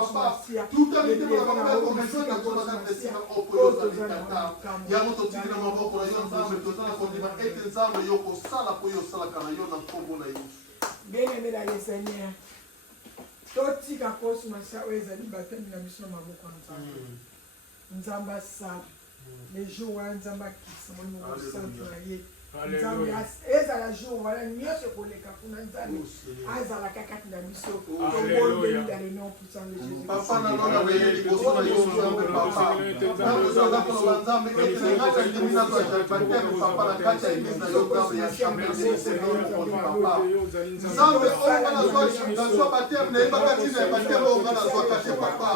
papa. Tout a été pour la papa, comme je n'ai pas de dessin au polo de Tata. Yamoto Tigre Mambo pour la Yon Zame, tout à pour dire et Zame Yoko Sala pour Yo Sala Kanayon en Congo na Yo. Bien-aimé dans les Seigneurs, toti kakos masia ezali batem na biso maboko nzambe. Nzamba sa. Les jours où nzamba kisa mo mo santo na ye. Nzambe ezala jour wala nyose koleka kuna nzambe. Azala kakati na biso. Alléluia. Dans le nom puissant de Jésus. Papa na nona weye liboso na yo nzambe papa. Nzambe za kwa nzambe etele ngata ndimina kwa batem papa na kati ya iglesia yo nzambe ya chambre de Seigneur pour papa. Nzambe ongana zwa batem na ibakati na batem ongana zwa kati papa.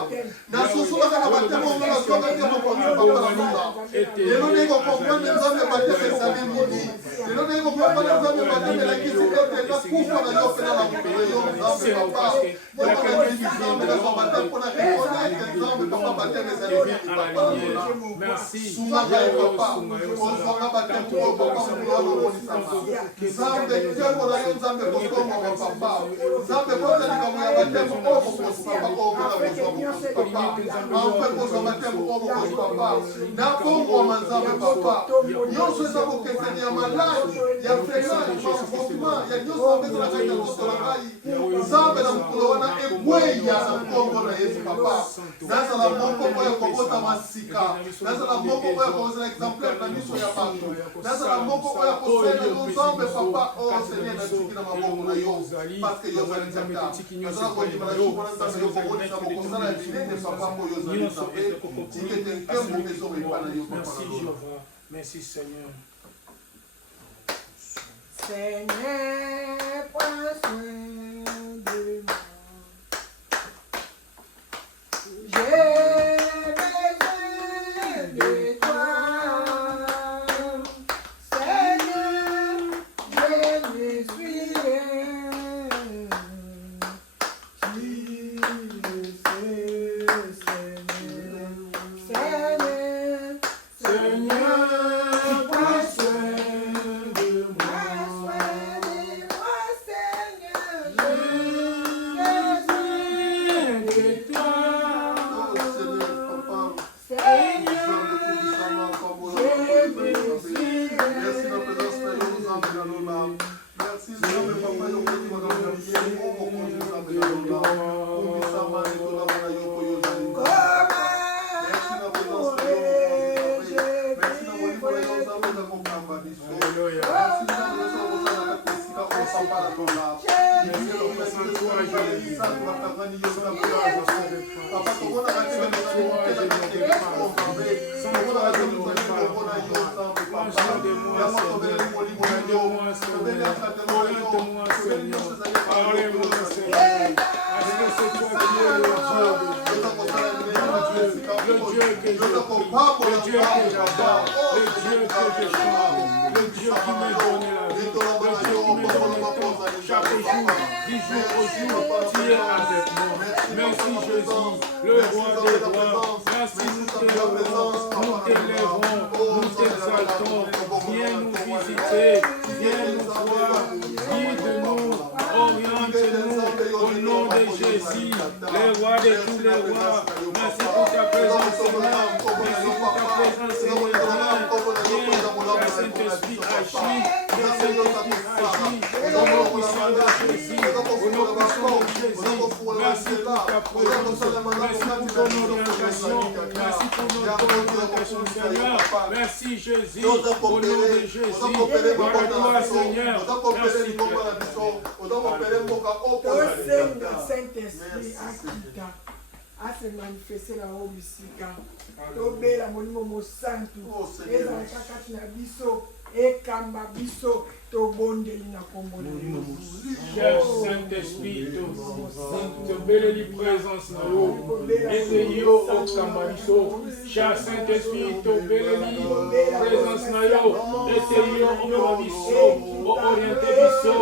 Na susu bakana batem ongana zwa kati kwa papa na nzambe. Lelo nego comprendre nzambe batem ezali nini. Lelo nego comprendre nzambe batem la kisi ete ka kufa na yo pena la mukolo yo nzambe papa. Nzambe na zwa batem pour na reconnaître nzambe papa batem ezali nini papa. Merci. Sunga papa. Onzwanga batem pour papa pour lo nisama. Nzambe kemo na yo nzambe kokongo papa. Nzambe kota ni kama batem omo kwa papa kwa papa. Ampe kwa batem omo kwa papa. Na kongo manzambe papa. Nyonso eza kokeseni ya maladi ya feyage mafotuma ya nyonso ameza na kati ya koto na ngai. Nzambe na mokolo wana ebweya na kongo na Yesu papa. Nazala moko oyo kobota masika. Nazala moko oyo kozala exemplaire na miso ya bato. Nazala moko oyo kosala nzambe papa o Seigneur na tiki na maboko na yo. Parce que yo zali tata. Nazala kolima na yo kona nzambe yo koboni na moko kozala ya binene papa mo yo zali nzambe. Tike te nkembo meso mepa na yo papa na yo. Merci Seigneur. Seigneur, prends soin de moi. J'ai besoin de toi. Seigneur, je me suis rien. Tu le sais, Seigneur. Seigneur, Seigneur, prends soin de moi. Merci Jésus, au nom de Jésus, gloire à toi Seigneur. Saint-Esprit, à se manifester la haut bisika. Tobela monimo mo santu. Ezala kakati na biso, ekamba biso, tobondeli na kombo na Yesu. Cher Saint-Esprit, tobeleli présence na yo. Ete yo okamba biso. Cher Saint-Esprit, tobeleli présence na yo. Ete yo okamba biso, oriente biso.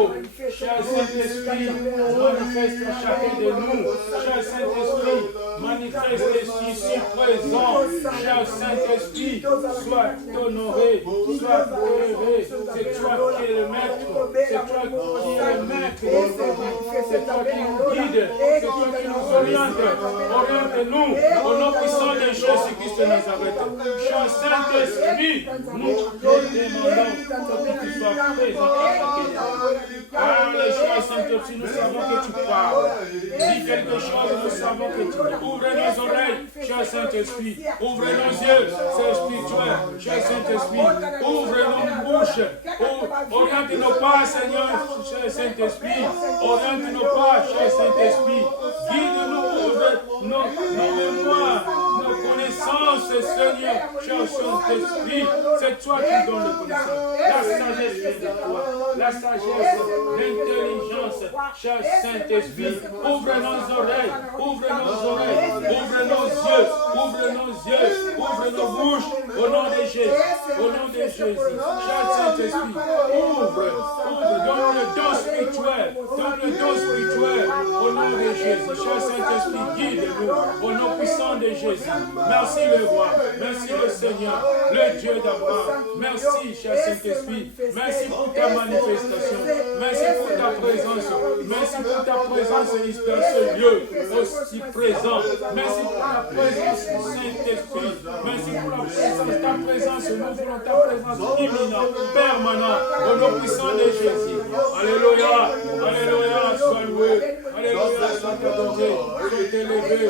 Cher Saint-Esprit, manifeste chacun de nous. Cher Saint-Esprit, manifeste qui sont présents, cher Saint-Esprit, sois honoré, sois élevé. C'est toi qui es le maître, c'est toi qui es le maître de notre vie, c'est toi qui nous guide, c'est toi qui nous oriente. Oriente-nous au nom puissant de Jésus-Christ de Nazareth. Cher Saint-Esprit, nous te demandons que tu sois présent à chacun de nous. Parle, cher Saint-Esprit, nous savons que tu parles. Dis quelque chose, nous savons que tu parles. Ouvre nos oreilles, cher Saint-Esprit. Ouvre nos yeux, c'est spirituel, cher Saint-Esprit. Ouvre nos bouches. Oriente nos pas, Seigneur, cher Saint-Esprit. Oriente nos pas, cher Saint-Esprit. Guide-nous, ouvre nos mémoires, nos connaissances, Seigneur, cher Saint-Esprit. C'est toi qui donnes le connaissance. La sagesse vient de toi. La sagesse, l'intelligence, cher Saint-Esprit. Ouvre nos oreilles, ouvre nos oreilles, ouvre nos yeux, ouvre nos yeux, ouvre nos bouches. Au nom de Jésus, au nom de Jésus. Cher Saint-Esprit, ouvre, donne le don spirituel, donne le don spirituel. Au nom de Jésus. Cher Saint-Esprit, guide-nous. Au nom puissant de Jésus. Merci le roi, merci le Seigneur, le Dieu d'Abraham. Merci, cher Saint-Esprit. Merci pour ta manifestation. Merci pour ta présence. Merci pour ta présence dans ce lieu aussi présent. Merci pour la présence du Saint-Esprit. Merci pour la présence de ta présence. Nous voulons ta présence imminente, permanente, au nom puissant de Jésus. Alléluia, alléluia, sois loué. Alléluia, sois adoré, sois élevé.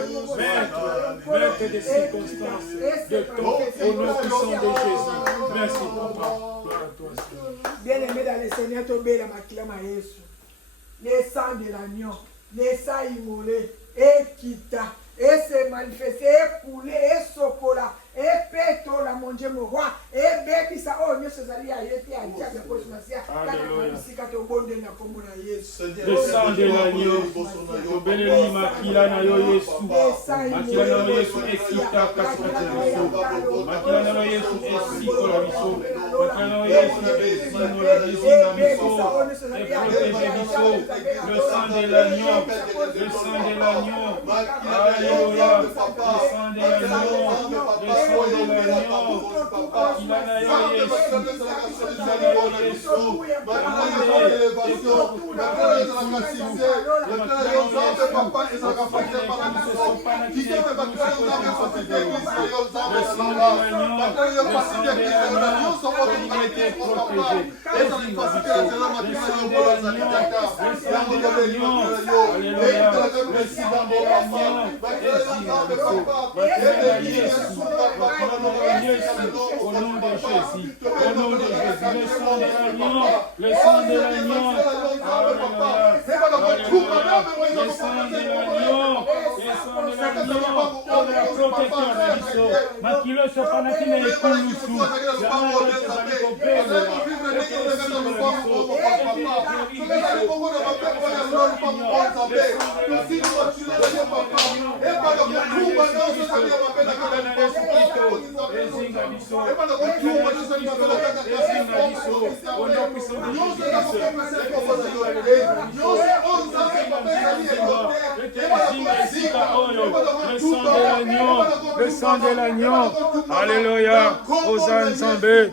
Maître des circonstances, de ton, au nom puissant de Jésus. Merci, Papa. Gloire à toi, Seigneur. Bien-aimé dans le Seigneur, Tobé, Makila Mayesu. Les sangs de l'agneau, les sangs immolés, et quitta, et se manifester, et couler, et socola, et péto, la mon Dieu, mon roi, et bébé, ça, oh, Dieu, c'est allé à été à Dieu, mais pour ce matin, le sang de l'agneau, béni, Makila Nayo Yesu, Makila Nayo Yesu, Ekita, Kasukatiso, Makila Nayo Yesu, Esikolabiso, Makila Nayo Yesu, Esinolabiso, et protégez-biso, le sang de l'agneau, le sang de l'agneau, alléluia, le sang de l'agneau, le sang de l'agneau, Makila Nayo Yesu, Makila Nayo Yesu, au nom de Jésus, au nom de Jésus, le sang de l'agneau, le sang de l'agneau, le sang de l'agneau, le protecteur de l'isson, Makilo Sopanakine et Kouloussou, le sang de l'agneau, alléluia, aux Nzambé,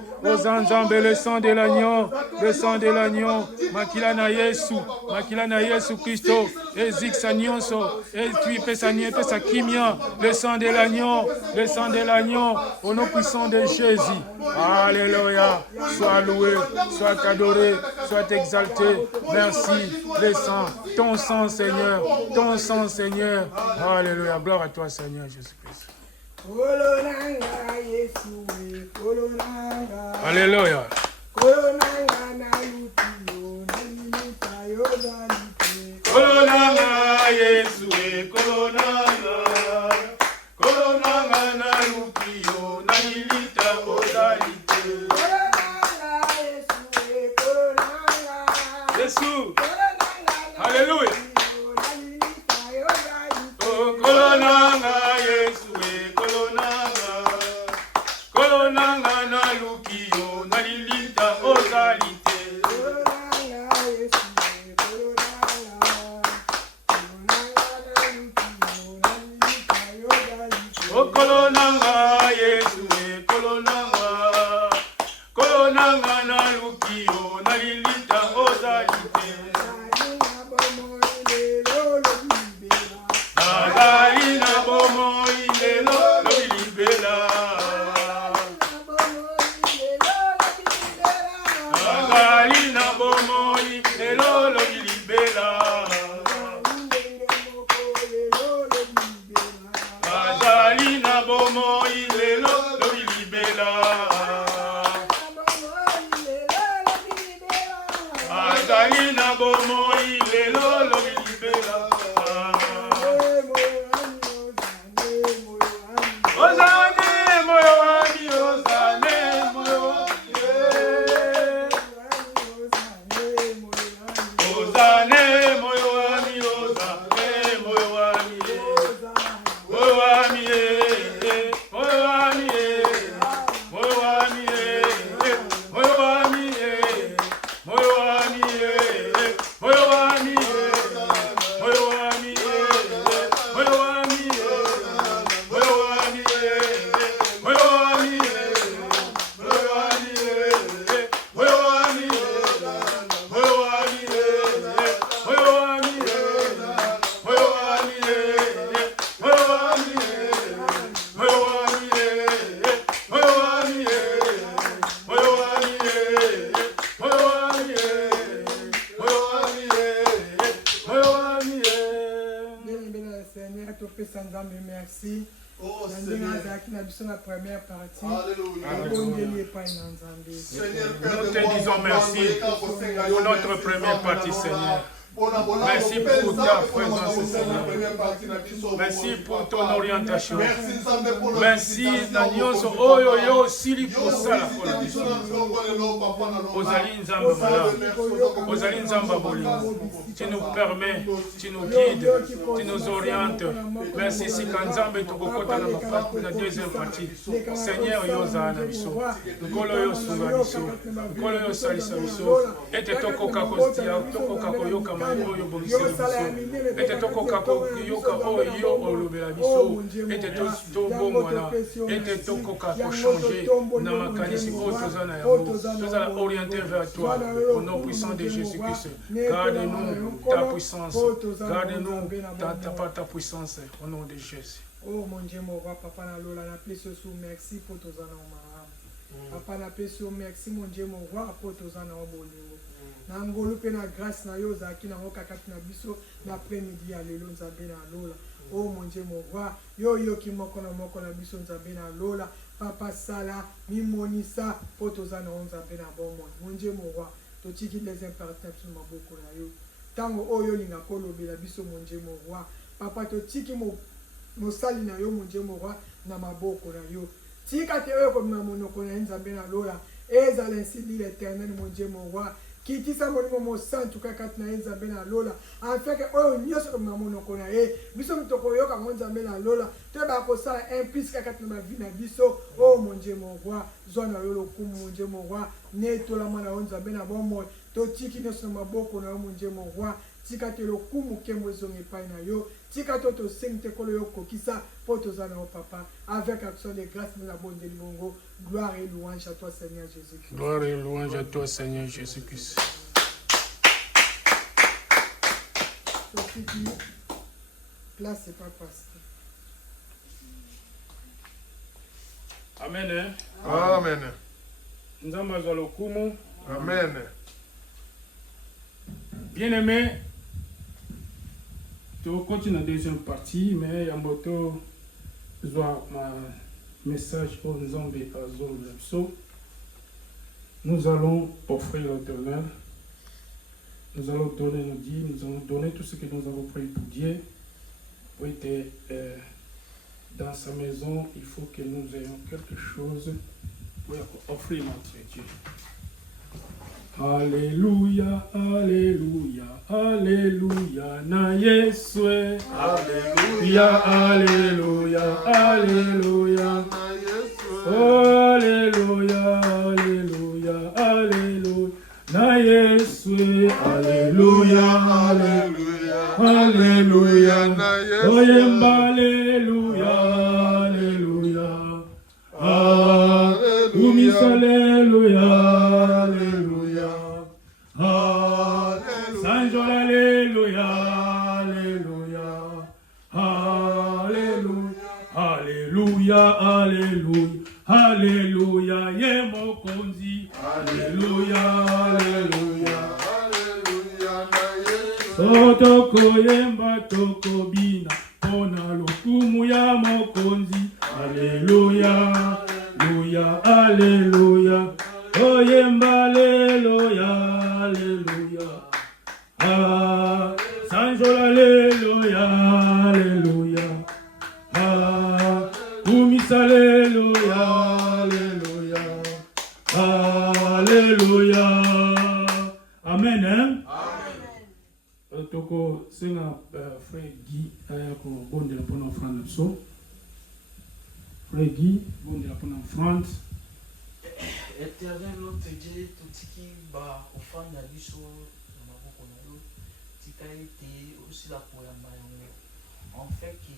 le sang de l'agneau, le sang de l'agneau, Makila na Yesu Christo, Ezik Sanyonso, et pesa kimia, le sang de l'agneau, au nom puissant de Jésus, alléluia, sois loué, sois adoré, sois exalté, merci, le sang, ton sang Seigneur, alléluia, gloire à toi Seigneur Jésus-Christ. Alléluia. Kolonanga Yesu kolonanga na lupio na ilita ozalite. Yesu. Alléluia. Kolonanga Yesu kolonanga na lupio na ilita ozalite. Kolonanga Yesu kolonanga kolonanga na lukio na lilita ozalite nazali na bomoi lelo lobilibela nazali na bomoi lelo lobilibela nazali na bomoi lelo lobilibela nazali na bomoi lelo lobilibela ozane moyo wami ozane moyo wami ozane moyo wami ozane moyo wami moyo wami moyo wami moyo wami moyo wami moyo wami moyo wami moyo wami moyo wami Merci. Oh La première partie. Nous te disons merci pour notre première partie, Seigneur. Merci pour ta présence, Seigneur. Merci pour ton orientation. Merci na nyonso oyo yo sili kosala mpona biso. Ozali nzambe malamu, ozali nzambe bolingo. Tu nous permets, tu nous guides, tu nous orientes. Merci sika nzambe tokokota na deuxième partie. Seigneur yo ozala na biso, nkolo yo sunga biso, nkolo yo salisa biso, ete tokoka kotia, tokoka koyoka oyo bongiseli biso, ete tokoka koyoka oyo olobela biso, ete tobongwana, ete tokoka kochange na makanisi oyo toza na yango, tozala orienté vers toi au nom puissant de Jésus-Christ. Garde-nous ta puissance, garde-nous ta puissance au nom de Jésus. Oh mon Dieu, mon roi, papa na lola na peso sous merci pour tos ana omaramu. Papa na peso merci mon Dieu, mon roi, pour tos ana obolingo. Na ngolu pe na grâce na yo zaki na okakati na biso na après-midi ya lelo nzambe na lola. Oh mon Dieu, mon roi, yo ki moko na biso nzambe na lola. Papa sala mimonisa pour tos ana nzambe na bomoi. Mon Dieu, mon roi, to tiki les impartables sur maboko na yo. Tango oyo linga kolobela biso mon Dieu, mon roi. Papa to tiki mosali na yo mon Dieu mon roi na maboko na yo tika te oyo komema monoko na nzambe na lola ezala ainsi dit l'Éternel mon Dieu mon roi kitisa molimo mosantu kakati na nzambe na lola afin que oyo nyonso komema monoko na ye biso mitoko yoka nzambe na lola te ba kosala implice kakati na vie na biso oh mon Dieu mon roi zona yo lokumu mon Dieu mon roi netola mwana yo nzambe na bomoi to tiki nyonso na maboko na yo mon Dieu mon roi tika te lokumu kembo ezonga epai na yo tika to tosengte kolo yo kokisa po tozala na papa avec action de grâce nous avons de bongo gloire et louange à toi Seigneur Jésus-Christ. Gloire et louange à toi Seigneur Jésus-Christ. Place c'est pas pasteur. Amen. Amen. Nzambe azwa lokumu. Amen. Bien-aimé, tu continues la deuxième partie, mais il y a un message au Nzambe Azol. Nous allons offrir l'Éternel. Nous allons donner nos dîmes, nous allons donner tout ce que nous avons pris pour Dieu. Pour être dans sa maison, il faut que nous ayons quelque chose pour offrir notre Dieu. Alléluia, Alléluia, Alléluia, na Yesu. Alléluia, Alléluia, Alléluia. Alléluia, Alléluia, Alléluia, na Yesu. Alléluia, Alléluia, Alléluia, na Yesu. Alléluia, Alléluia. Alléluia, Alléluia. Alléluia. Saint Jean, Alléluia, Alléluia, Alléluia, Alléluia, Alléluia, Alléluia, Ye Mokonzi, Alléluia, Alléluia, Alléluia. Na Yesu. Sotoko yemba toko bina, pona lokumu ya Mokonzi, Alléluia, Alléluia, Alléluia, oyemba Alléluia, Alléluia, ah, Sanjo Alléluia, Alléluia, ah, Umis Alléluia, Alléluia, Alléluia, Amen, hein? Toko senga frère Guy ayako bondela pona offrande so. Frère Guy bondela pona offrande. Éternel notre Dieu, totiki ba offrande na biso na maboko na yo, tika ete aussi la koyamba yango. En fait que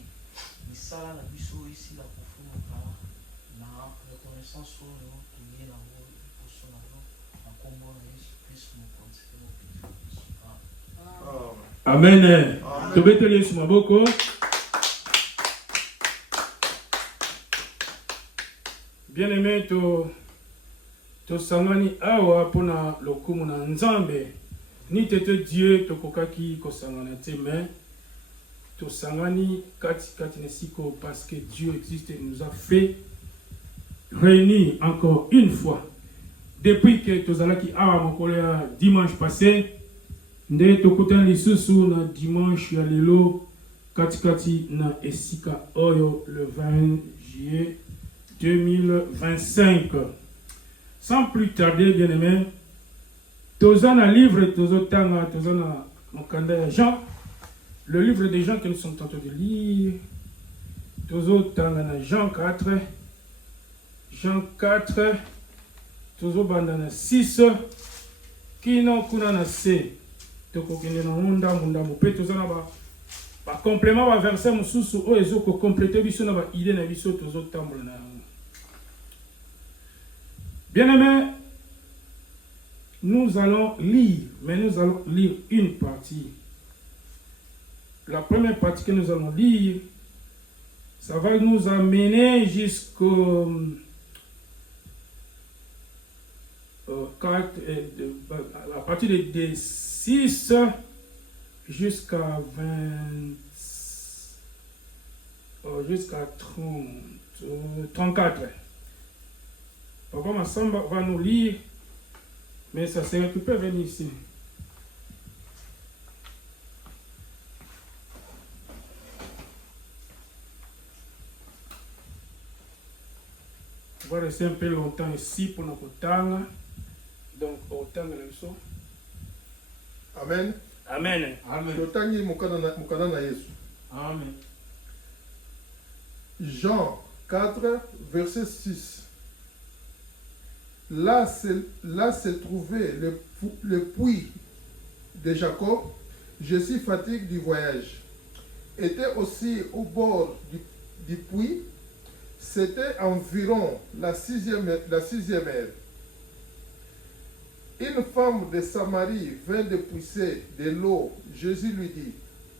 misala na biso ici la kofunuka na reconnaissance oyo toye nango liboso na yo na kombo na Yesu Kristo mokonzi mpe mokonzi na biso. Amen. Tobeteli Yesu maboko. Bien-aimé, to sangani awa pona lokumu na Nzambe. Ni tete Dieu tokokaki ko sangana te, mais to sangani kati nesiko parce que Dieu existe et nous a fait réunir encore une fois. Depuis que tozalaki awa mokolo ya dimanche passé, nde tokutani lisusu na dimanche ya lelo katikati na esika oyo le 20 juillet 2025. Sans plus tarder, bien-aimés, tozana livre tozotanga tozana mokanda ya Jean, le livre des Jean que nous sommes en train de lire, tozotanga na Jean 4, tozobanda na 6 kino kuna na C. Tokokende na ndambo pe tozana ba complément ba verset mususu o ezoko compléter biso na ba idée na biso tozotambola na yango. Bien-aimés, nous allons lire, mais nous allons lire une partie. La première partie que nous allons lire, ça va nous amener jusqu'au à partir de 6 jusqu'à 34. Papa Massamba va nous lire, mais ça serait que tu peux venir ici. On va rester un peu longtemps ici pour notre temps. Donc, autant de leçons. Amen. Amen. Amen. Totangi mukana na Yesu. Amen. Jean 4, verset 6. Là se trouvait le puits de Jacob. Jésus, fatigue du voyage, était aussi au bord du puits. C'était environ la sixième heure. Une femme de Samarie vint de puiser de l'eau. Jésus lui dit,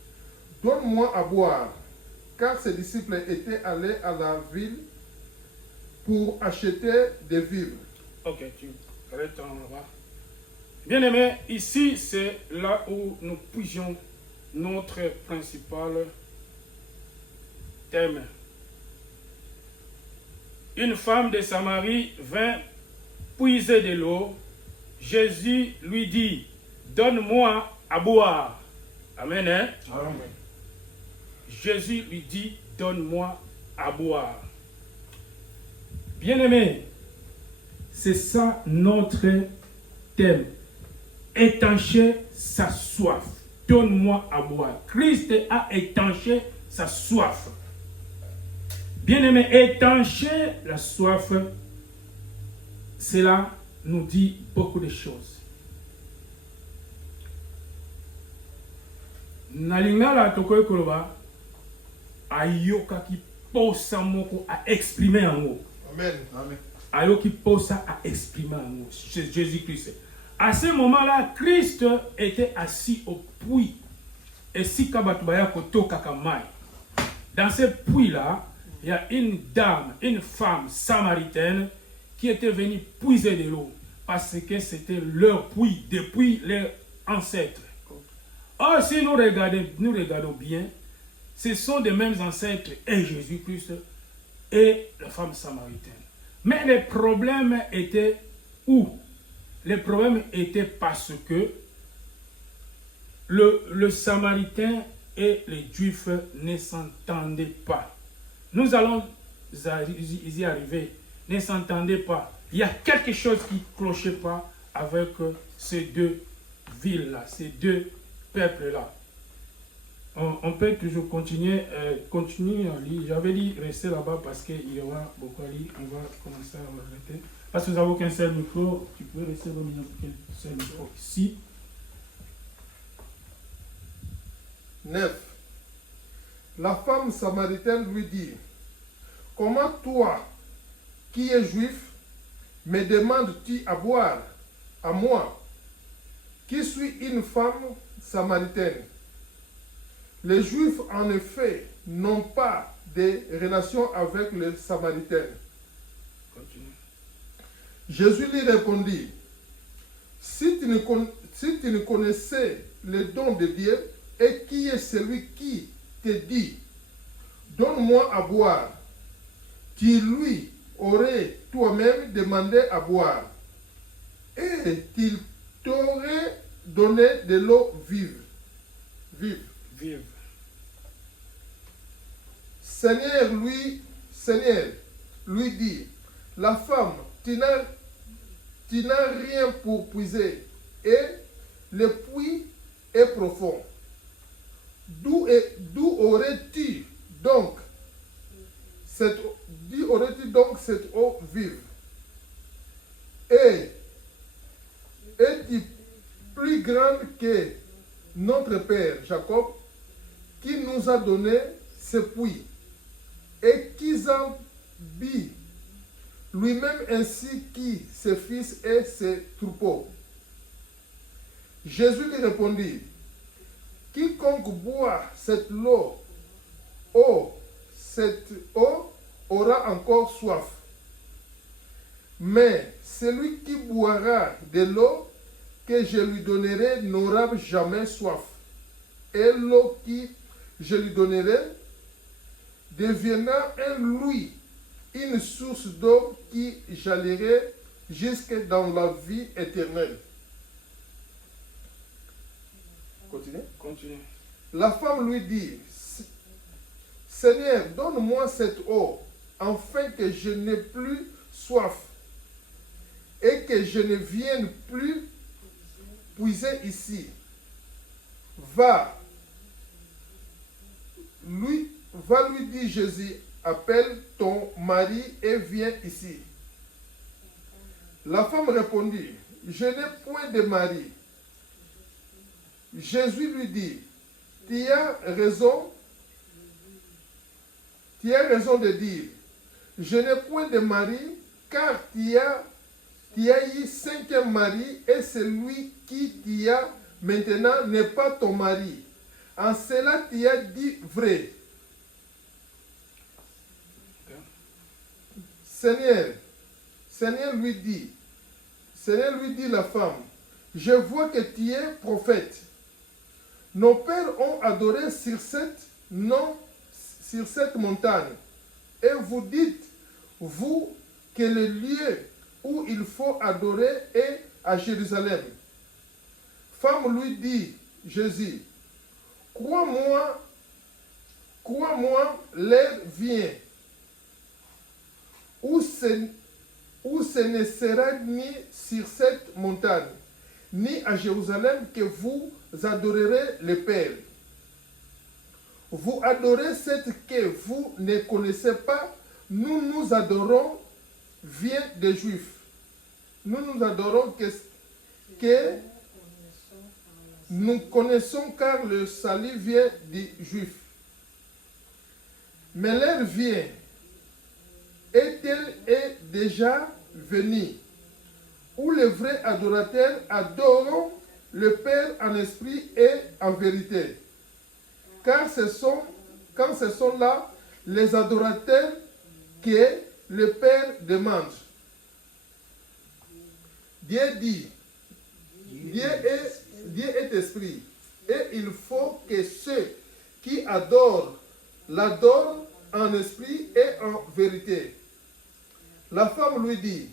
« Donne-moi à boire. » Car ses disciples étaient allés à la ville pour acheter des vivres. Ok, tu arrêtes là-bas. Bien aimé, ici c'est là où nous puissions notre principal thème. Une femme de Samarie vint puiser de l'eau. Jésus lui dit, donne-moi à boire. Amen. Hein? Amen. Jésus lui dit, donne-moi à boire. Bien-aimé, c'est ça notre thème. Étancher sa soif. Donne-moi à boire. Christ a étanché sa soif. Bien-aimé, étancher la soif, cela nous dit beaucoup de choses. Nalingala tokoy koloba ayoka ki posa moko a exprimer en mot. Amen. Amen. alors qu'il pose ça à exprimer à nous, Jésus-Christ. À ce moment-là, Christ était assis au puits. Et si Kabatubaya Koto Kakamai, dans ce puits-là, il y a une dame, une femme samaritaine qui était venue puiser de l'eau parce que c'était leur puits depuis leurs ancêtres. Or, si nous regardons bien, ce sont les mêmes ancêtres et Jésus-Christ et la femme samaritaine. Mais le problème était où? Le problème était parce que le Samaritain et les Juifs ne s'entendaient pas. Nous allons y arriver. Ne s'entendaient pas. Il y a quelque chose qui ne clochait pas avec ces deux villes-là, ces deux peuples-là. On peut toujours continuer à lire. J'avais dit rester là-bas parce qu'il y aura beaucoup à lire. On va commencer à arrêter. Parce que nous n'avons qu'un seul micro. Tu peux rester au milieu qu'un seul micro ici. 9. La femme samaritaine lui dit, comment toi, qui es juif, me demandes-tu à boire à moi, qui suis une femme samaritaine? Les Juifs, en effet, n'ont pas de relation avec les Samaritains. Continue. Jésus lui répondit, si tu ne connaissais le don de Dieu, et qui est celui qui te dit, donne-moi à boire, tu lui aurais toi-même demandé à boire, et il t'aurait donné de l'eau vive. Vive. Seigneur lui dit, la femme, tu n'as rien pour puiser, et le puits est profond. D'où aurais-tu donc cette eau vive? Et es-tu plus grande que notre père Jacob, qui nous a donné ce puits, et qui en but lui-même ainsi que ses fils et ses troupeaux? Jésus lui répondit, quiconque boit cette eau aura encore soif. Mais celui qui boira de l'eau que je lui donnerai n'aura jamais soif. Et l'eau que je lui donnerai deviendra en lui une source d'eau qui jallerait jusque dans la vie éternelle. Continue. La femme lui dit, Seigneur, donne-moi cette eau, afin que je n'ai plus soif, et que je ne vienne plus puiser ici. Va, lui dit Jésus, appelle ton mari et viens ici. La femme répondit, je n'ai point de mari. Jésus lui dit, tu as raison de dire, je n'ai point de mari, car tu as eu 5 maris, et celui qui t'y a maintenant n'est pas ton mari. En cela tu as dit vrai. Seigneur lui dit la femme, je vois que tu es prophète. Nos pères ont adoré sur cette montagne. Et vous dites, vous, que le lieu où il faut adorer est à Jérusalem. Femme lui dit, Jésus, crois-moi, l'heure vient où ce ne sera ni sur cette montagne, ni à Jérusalem que vous adorerez le Père. Vous adorez ce que vous ne connaissez pas. Nous adorons vient des Juifs. Nous adorons que nous connaissons, car le salut vient des Juifs. Mais l'heure vient, et elle est déjà venir, où les vrais adorateurs adorent le Père en esprit et en vérité. Car ce sont là les adorateurs que le Père demande. Dieu dit, Dieu est esprit, et il faut que ceux qui adorent l'adorent en esprit et en vérité. La femme lui dit,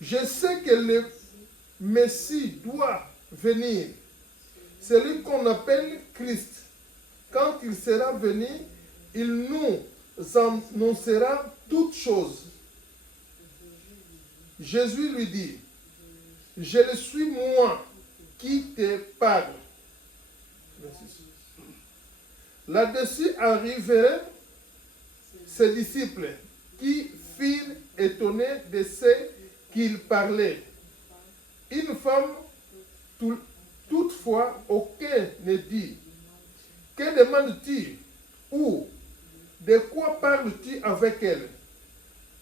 je sais que le Messie doit venir, celui qu'on appelle Christ. Quand il sera venu, il nous annoncera toutes choses. Jésus lui dit, je le suis moi qui te parle. Là-dessus arrivèrent ses disciples qui furent étonnés de ce qu'il parlait. Une femme, toutefois, aucun ne dit, que demandes-tu ou de quoi parles-tu avec elle?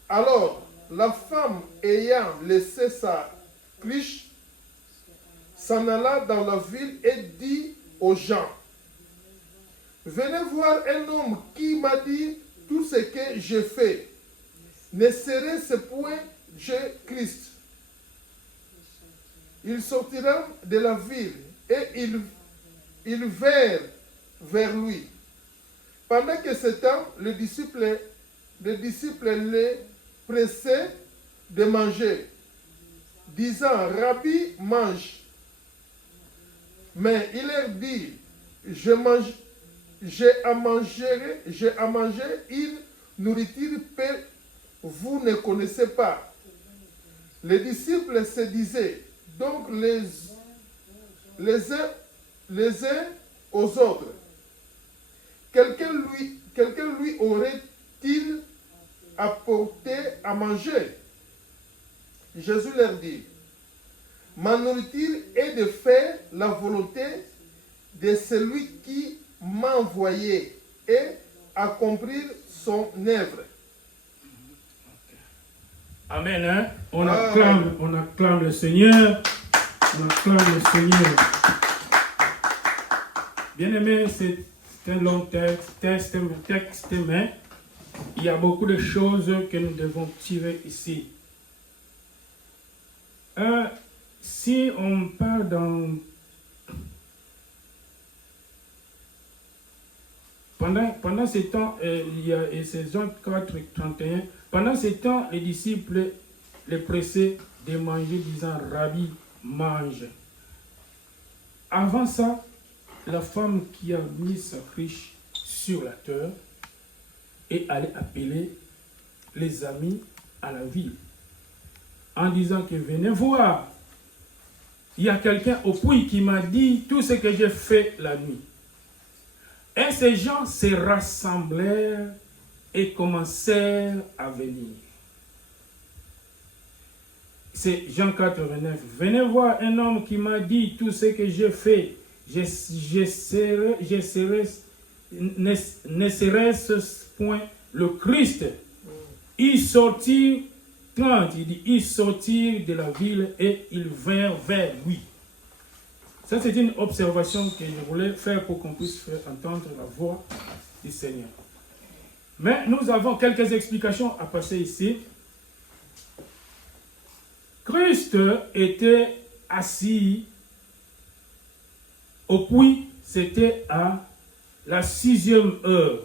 Alors, la femme ayant laissé sa cruche, s'en alla dans la ville et dit aux gens, venez voir un homme qui m'a dit tout ce que j'ai fait. Ne serait-ce point Christ? Il sortira de la ville et ils vinrent vers lui. Pendant que ce temps, les disciples les pressaient de manger, disant, Rabbi, mange. Mais il leur dit, j'ai à manger une nourriture que vous ne connaissez pas. Les disciples se disaient donc les uns aux autres, quelqu'un lui aurait-il apporté à manger? Jésus leur dit, ma nourriture est de faire la volonté de celui qui m'a envoyé et accomplir son œuvre. Amen. Hein? On acclame le Seigneur. On acclame le Seigneur. Bien-aimé, c'est un long texte, mais il y a beaucoup de choses que nous devons tirer ici. Si on parle dans... Pendant ce temps, il y a c'est Jean 4, 31, pendant ce temps, les disciples les pressaient de manger, disant, Rabbi, mange. Avant ça, la femme qui a mis sa cruche sur la terre et allait appeler les amis à la ville en disant que venez voir, il y a quelqu'un au puits qui m'a dit tout ce que j'ai fait la nuit. Et ces gens se rassemblèrent et commencèrent à venir. C'est Jean 89. Venez voir un homme qui m'a dit tout ce que j'ai fait. Ne serait-ce point le Christ. Ils sortirent, 30, il dit, ils sortirent de la ville et ils vinrent vers lui. Ça, c'est une observation que je voulais faire pour qu'on puisse faire entendre la voix du Seigneur. Mais nous avons quelques explications à passer ici. Christ était assis au puits, c'était à la 6e heure.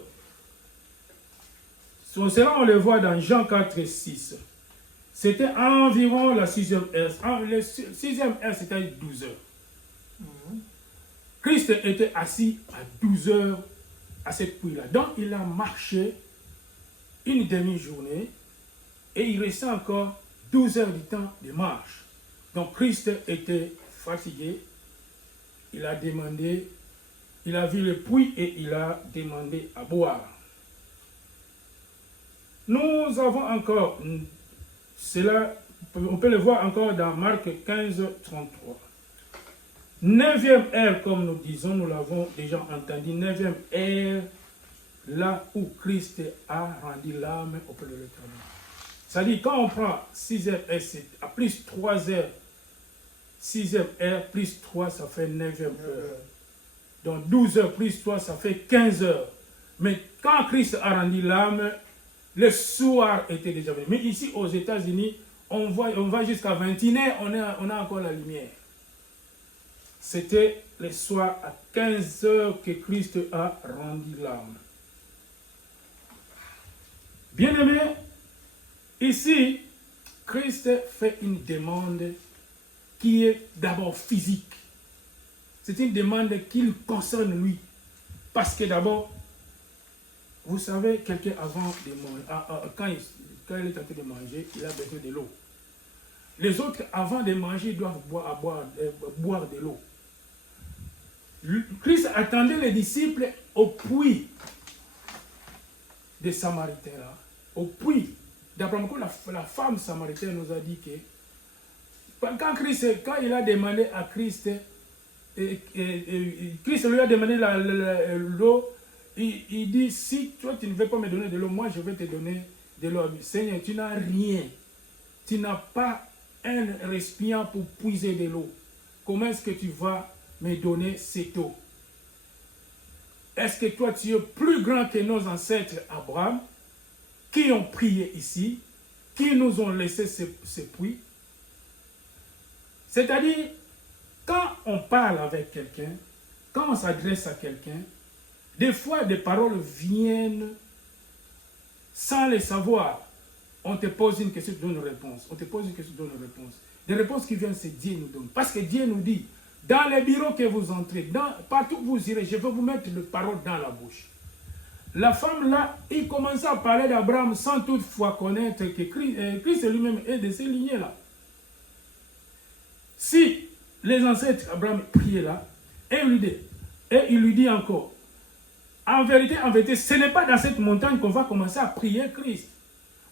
Cela, on le voit dans Jean 4, 6. C'était environ la 6e heure. La 6e heure, c'était 12 heures. Christ était assis à 12 heures à cette puits-là. Donc, il a marché une demi-journée et il restait encore 12 heures du temps de marche. Donc, Christ était fatigué. Il a demandé, il a vu le puits et il a demandé à boire. Nous avons encore, cela, on peut le voir encore dans Marc 15, 33. 9e heure, comme nous disons, nous l'avons déjà entendu, 9e heure, là où Christ a rendu l'âme auprès de l'Éternel. Ça dit, quand on prend 6e R, à plus 3h, 6e R plus 3, ça fait 9e heure. Donc 12 heures plus 3, ça fait 15 heures. Mais quand Christ a rendu l'âme, le soir était déjà venu. Mais ici, aux États-Unis, on va jusqu'à 21h, on a encore la lumière. C'était le soir à 15 heures que Christ a rendu l'âme. Bien-aimé, ici, Christ fait une demande qui est d'abord physique. C'est une demande qui le concerne lui. Parce que d'abord, vous savez, quelqu'un avant de manger, quand il est en train de manger, il a besoin de l'eau. Les autres, avant de manger, doivent boire de l'eau. Christ attendait les disciples au puits des Samaritains. Là, au puits. D'après la femme samaritaine nous a dit que quand il a demandé à Christ, Christ lui a demandé l'eau, il dit, si toi tu ne veux pas me donner de l'eau, moi je vais te donner de l'eau. Seigneur, tu n'as rien. Tu n'as pas un récipient pour puiser de l'eau. Comment est-ce que tu vas me donner cette eau? Est-ce que toi tu es plus grand que nos ancêtres Abraham, qui ont prié ici, qui nous ont laissé ce puits? C'est-à-dire, quand on parle avec quelqu'un, quand on s'adresse à quelqu'un, des fois des paroles viennent sans le savoir. On te pose une question, tu donnes une réponse. On te pose une question, tu donnes une réponse. Des réponses qui viennent, c'est Dieu nous donne. Parce que Dieu nous dit, dans les bureaux que vous entrez, partout où vous irez, je vais vous mettre les paroles dans la bouche. La femme là, il commençait à parler d'Abraham sans toutefois connaître que Christ lui-même est de ces lignées-là. Si les ancêtres Abraham priaient là, et il lui dit encore, en vérité, ce n'est pas dans cette montagne qu'on va commencer à prier Christ.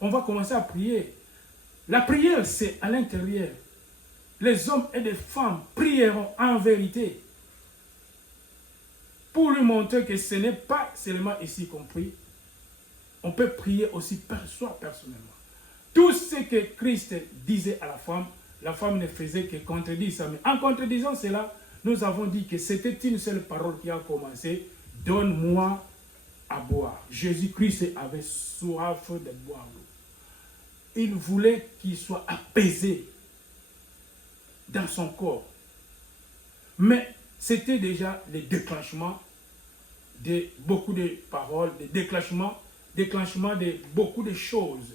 On va commencer à prier. La prière, c'est à l'intérieur. Les hommes et les femmes prieront en vérité pour lui montrer que ce n'est pas seulement ici qu'on prie. On peut prier aussi soi personnellement. Tout ce que Christ disait à la femme ne faisait que contredire ça. Mais en contredisant cela, nous avons dit que c'était une seule parole qui a commencé. Donne-moi à boire. Jésus-Christ avait soif de boire l'eau. Il voulait qu'il soit apaisé dans son corps. Mais c'était déjà le déclenchement de beaucoup de paroles, le déclenchement de beaucoup de choses.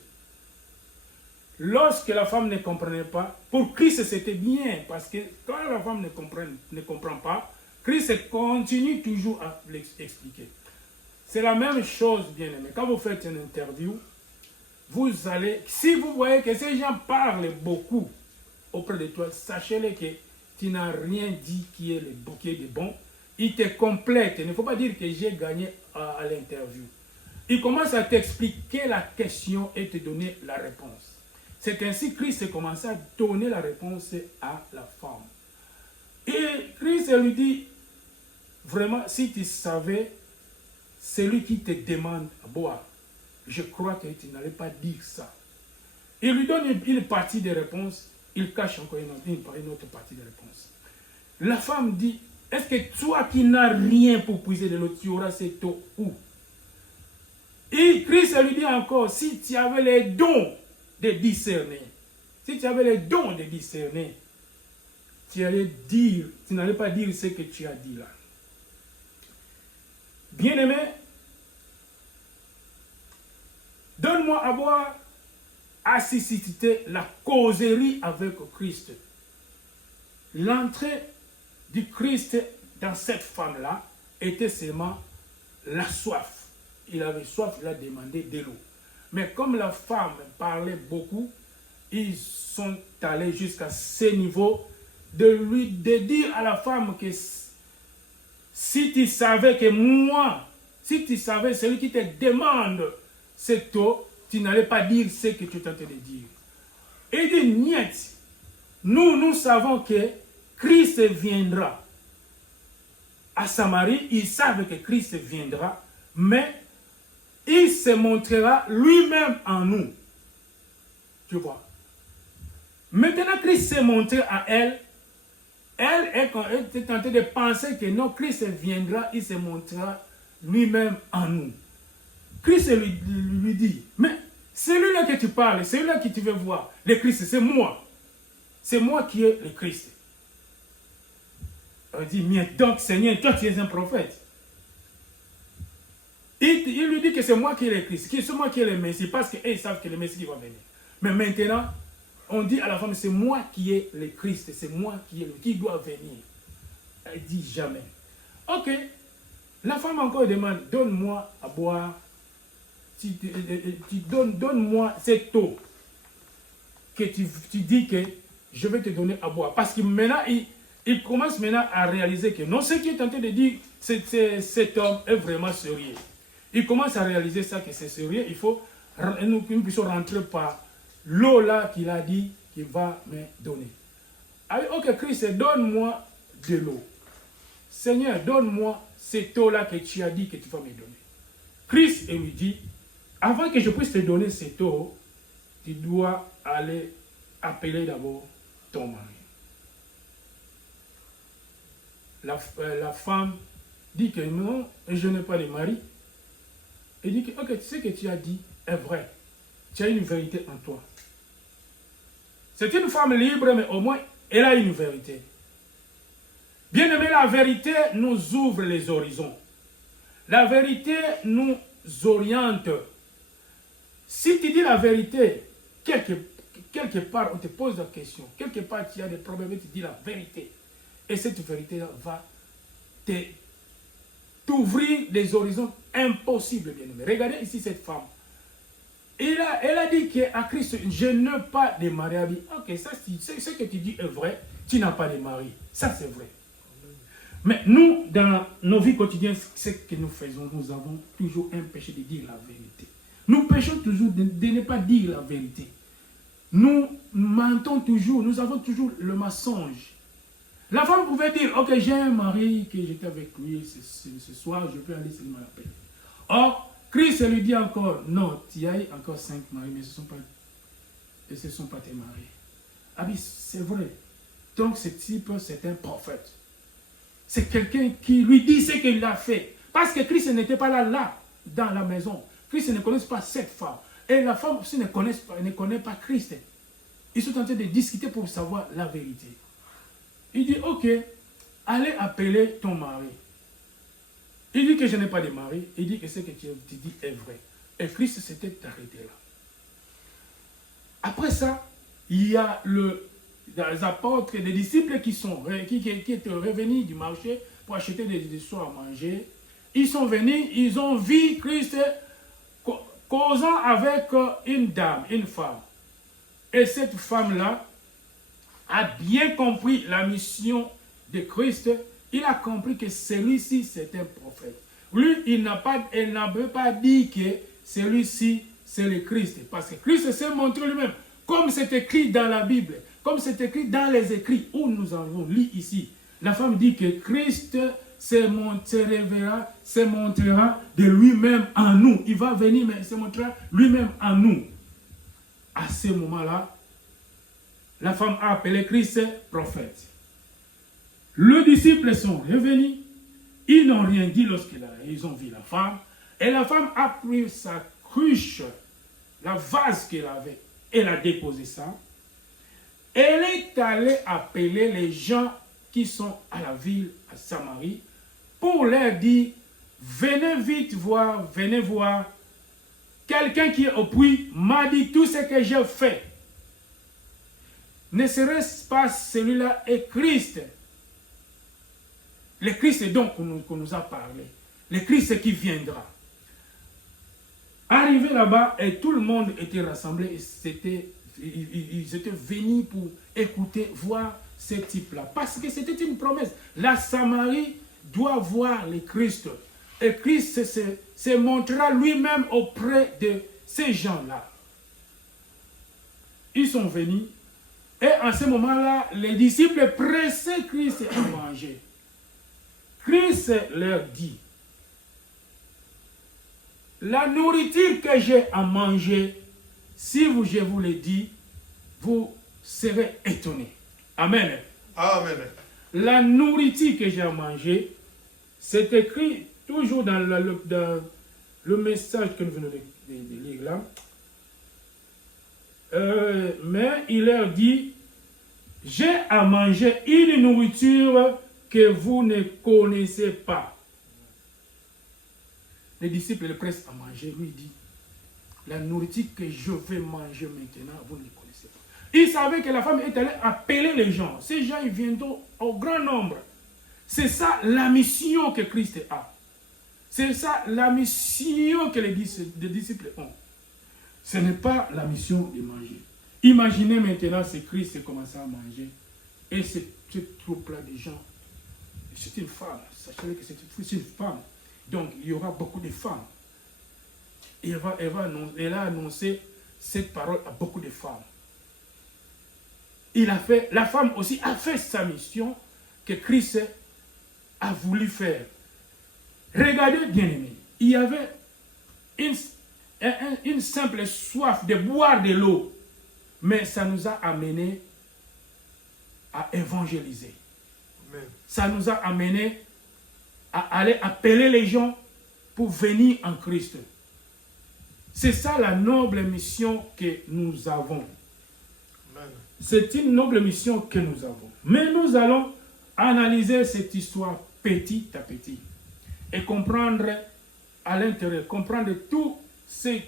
Lorsque la femme ne comprenait pas, pour Christ c'était bien, parce que quand la femme ne comprend pas, Christ continue toujours à l'expliquer. C'est la même chose, bien aimé. Quand vous faites une interview, vous allez, si vous voyez que ces gens parlent beaucoup auprès de toi, sachez-le que tu n'as rien dit qui est de bon. Il te complète. Il ne faut pas dire que j'ai gagné à l'interview. Il commence à t'expliquer la question et te donner la réponse. C'est ainsi que Christ commence à donner la réponse à la femme. Et Christ lui dit, vraiment, si tu savais, celui qui te demande à boire, je crois que tu n'allais pas dire ça. Il lui donne une partie de réponse, il cache encore une autre partie de réponse. La femme dit, est-ce que toi qui n'as rien pour puiser de l'eau, tu auras cette eau où? Et Christ lui dit encore, si tu avais les dons de discerner, tu n'allais pas dire ce que tu as dit là. Bien-aimé, donne-moi à boire, a suscité la causerie avec Christ. L'entrée du Christ dans cette femme-là était seulement la soif. Il avait soif, il a demandé de l'eau. Mais comme la femme parlait beaucoup, ils sont allés jusqu'à ce niveau de dire à la femme que si tu savais que moi, si tu savais celui qui te demande cette eau, tu n'allais pas dire ce que tu es en train de dire. Et dit, niet, nous savons que Christ viendra. À Samarie, ils savent que Christ viendra, mais il se montrera lui-même en nous. Tu vois. Maintenant, Christ s'est montré à elle. Elle est tentée de penser que non, Christ viendra, il se montrera lui-même en nous. Christ lui dit, mais celui-là que tu parles, celui-là que tu veux voir, le Christ, c'est moi. C'est moi qui est le Christ. Elle dit, mais donc Seigneur, toi tu es un prophète. Il lui dit que c'est moi qui est le Christ, que c'est moi qui est le Messie, parce qu'ils savent que le Messie va venir. Mais maintenant, on dit à la femme, c'est moi qui est le Christ, c'est moi qui doit venir. Elle dit jamais. Ok. La femme encore demande, donne-moi à boire. Donne-moi cette eau que tu dis que je vais te donner à boire. Parce que maintenant, il commence maintenant à réaliser que non, ce qu'il est tenté de dire, cet homme est vraiment sérieux. Il commence à réaliser ça, que c'est sérieux. Il faut que nous puissions rentrer par l'eau là qu'il a dit qu'il va me donner. Alors, ok, Christ, donne-moi de l'eau. Seigneur, donne-moi cette eau-là que tu as dit que tu vas me donner. Christ lui dit, avant que je puisse te donner cette eau, tu dois aller appeler d'abord ton mari. La femme dit que non, je n'ai pas de mari. Elle dit que, ok, ce que tu as dit est vrai. Tu as une vérité en toi. C'est une femme libre, mais au moins, elle a une vérité. Bien aimé, la vérité nous ouvre les horizons. La vérité nous oriente. Si tu dis la vérité, quelque part, on te pose la question. Quelque part, tu as des problèmes, tu dis la vérité. Et cette vérité va t'ouvrir des horizons impossibles, bien aimé. Regardez ici cette femme. Elle a dit qu'à Christ, je n'ai pas de mari. Ok, ça, ce que tu dis est vrai. Tu n'as pas de mari. Ça, c'est vrai. Mais nous, dans nos vies quotidiennes, ce que nous faisons, nous avons toujours un péché de dire la vérité. Nous péchons toujours de ne pas dire la vérité. Nous mentons toujours, nous avons toujours le mensonge. La femme pouvait dire, ok, j'ai un mari, que j'étais avec lui ce soir, je peux aller seulement l'appeler. Or, Christ lui dit encore, non, tu as encore 5 maris, mais ce ne sont pas tes maris. Ah oui, c'est vrai. Donc ce type, c'est un prophète. C'est quelqu'un qui lui dit ce qu'il a fait. Parce que Christ n'était pas là, dans la maison. Christ ne connaît pas cette femme. Et la femme aussi ne connaît pas Christ. Ils sont en train de discuter pour savoir la vérité. Il dit, ok, allez appeler ton mari. Il dit que je n'ai pas de mari. Il dit que ce que tu dis est vrai. Et Christ s'était arrêté là. Après ça, il y a les apôtres, les disciples qui étaient revenus du marché pour acheter des choses à manger. Ils sont venus, ils ont vu Christ causant avec une dame, une femme. Et cette femme-là a bien compris la mission de Christ. Il a compris que celui-ci, c'est un prophète. Lui, elle n'avait pas dit que celui-ci, c'est le Christ. Parce que Christ s'est montré lui-même, comme c'est écrit dans la Bible, comme c'est écrit dans les écrits, où nous avons lu ici. La femme dit que Christ se montrera de lui-même en nous. Il va venir, mais il se montrera lui-même en nous. À ce moment-là, la femme a appelé Christ prophète. Les disciples sont revenus. Ils n'ont rien dit lorsqu'ils ont vu la femme. Et la femme a pris sa cruche, la vase qu'elle avait. Elle a déposé ça. Elle est allée appeler les gens qui sont à la ville, à Samarie, pour leur dire, venez vite voir, venez voir. Quelqu'un qui est au puits m'a dit tout ce que j'ai fait. Ne serait-ce pas celui-là est Christ? Le Christ donc qu'on nous a parlé. Le Christ qui viendra. Arrivé là-bas, et tout le monde était rassemblé. Ils étaient venus pour écouter, voir ce type-là. Parce que c'était une promesse. La Samarie doit voir le Christ. Et Christ se montrera lui-même auprès de ces gens-là. Ils sont venus. Et en ce moment-là, les disciples pressaient Christ à manger. Christ leur dit, la nourriture que j'ai à manger, si je vous le dis, vous serez étonnés. Amen. Amen. La nourriture que j'ai mangée, c'est écrit toujours dans le message que nous venons de lire là. Mais il leur dit, j'ai à manger une nourriture que vous ne connaissez pas. Les disciples le pressent à manger. Lui dit, la nourriture que je vais manger maintenant, vous ne connaissez pas. Il savait que la femme est allée appeler les gens. Ces gens, ils viendront au grand nombre. C'est ça la mission que Christ a. C'est ça la mission que les disciples ont. Ce n'est pas la mission de manger. Imaginez maintenant si Christ commençait à manger. Et ce troupe-là de gens, c'est une femme. Sachez que c'est une femme. Donc, il y aura beaucoup de femmes. Elle a annoncé cette parole à beaucoup de femmes. La femme aussi a fait sa mission que Christ a voulu faire. Regardez, bien aimé, il y avait une simple soif de boire de l'eau, mais ça nous a amené à évangéliser. Amen. Ça nous a amené à aller appeler les gens pour venir en Christ. C'est ça la noble mission que nous avons. Amen. C'est une noble mission que nous avons. Mais nous allons analyser cette histoire petit à petit et comprendre à l'intérieur, comprendre tout ce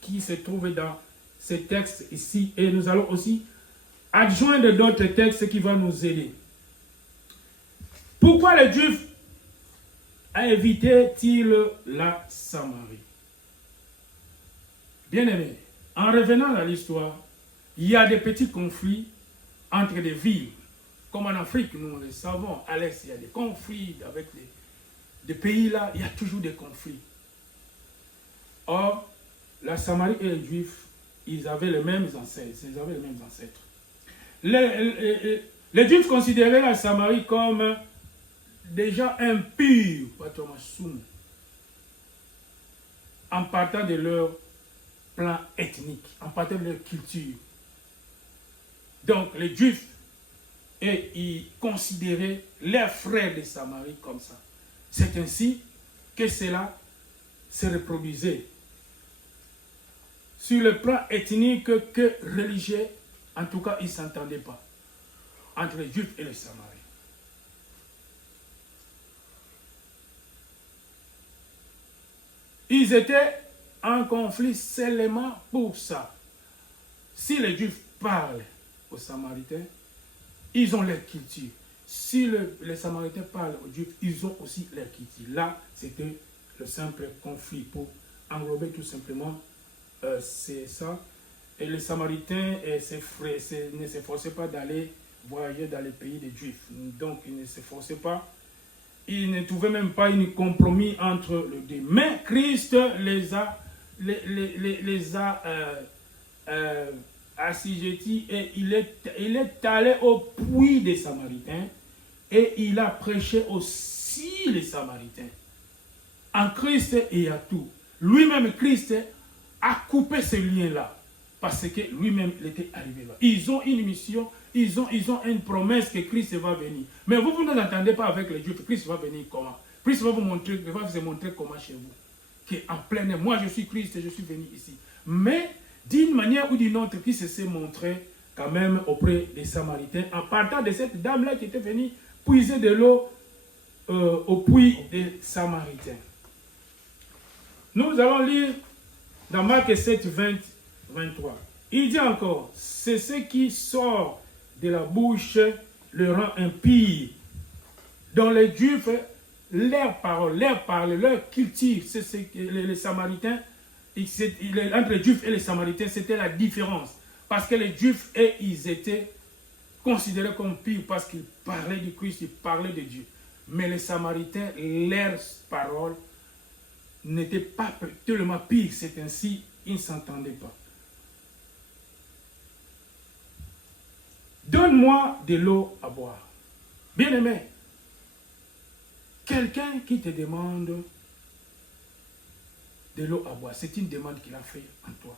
qui se trouve dans ces textes ici. Et nous allons aussi adjoindre d'autres textes qui vont nous aider. Pourquoi les Juifs invitaient-ils la Samarie? Bien aimé, en revenant à l'histoire, il y a des petits conflits entre des villes. Comme en Afrique, nous le savons, à l'Est, il y a des conflits avec des pays là, il y a toujours des conflits. Or, la Samarie et les Juifs, ils avaient les mêmes ancêtres. Les Juifs considéraient la Samarie comme des gens impurs, en partant de leur plan ethnique, en partant de leur culture. Donc, les Juifs, ils considéraient leurs frères de Samarie comme ça. C'est ainsi que cela se reproduisait. Sur le plan ethnique que religieux, en tout cas, ils ne s'entendaient pas entre les Juifs et les Samaritens. Ils étaient en conflit seulement pour ça. Si les Juifs parlent aux Samaritains, ils ont leur culture. Si les Samaritains parlent aux Juifs, ils ont aussi leur culture. Là, c'était le simple conflit. Pour englober tout simplement, c'est ça. Et les Samaritains ne s'efforçaient pas d'aller voyager dans les pays des Juifs. Donc, ils ne s'efforçaient pas. Ils ne trouvaient même pas un compromis entre les deux. Mais Christ les a assujettis et il est allé au puits des Samaritains et il a prêché aussi les Samaritains. En Christ, il y a tout. Lui-même, Christ, a coupé ce lien-là parce que lui-même, il était arrivé là. Ils ont une mission, ils ont une promesse que Christ va venir. Mais vous ne l'entendez pas avec les Juifs. Christ va venir comment? Christ va vous montrer comment chez vous. En plein air, moi je suis Christ et je suis venu ici. Mais d'une manière ou d'une autre, Christ s'est montré quand même auprès des Samaritains en partant de cette dame-là qui était venue puiser de l'eau au puits des Samaritains. Nous allons lire dans Marc 7, 20, 23. Il dit encore, c'est ce qui sort de la bouche le rend impie. Dans les Juifs, leur parole, leur culture, c'est ce que les Samaritains, entre les Juifs et les Samaritains, c'était la différence. Parce que les Juifs, ils étaient considérés comme pires parce qu'ils parlaient du Christ, ils parlaient de Dieu. Mais les Samaritains, leurs paroles n'étaient pas tellement pires. C'est ainsi, ils ne s'entendaient pas. Donne-moi de l'eau à boire. Bien-aimé, quelqu'un qui te demande de l'eau à boire, c'est une demande qu'il a fait en toi.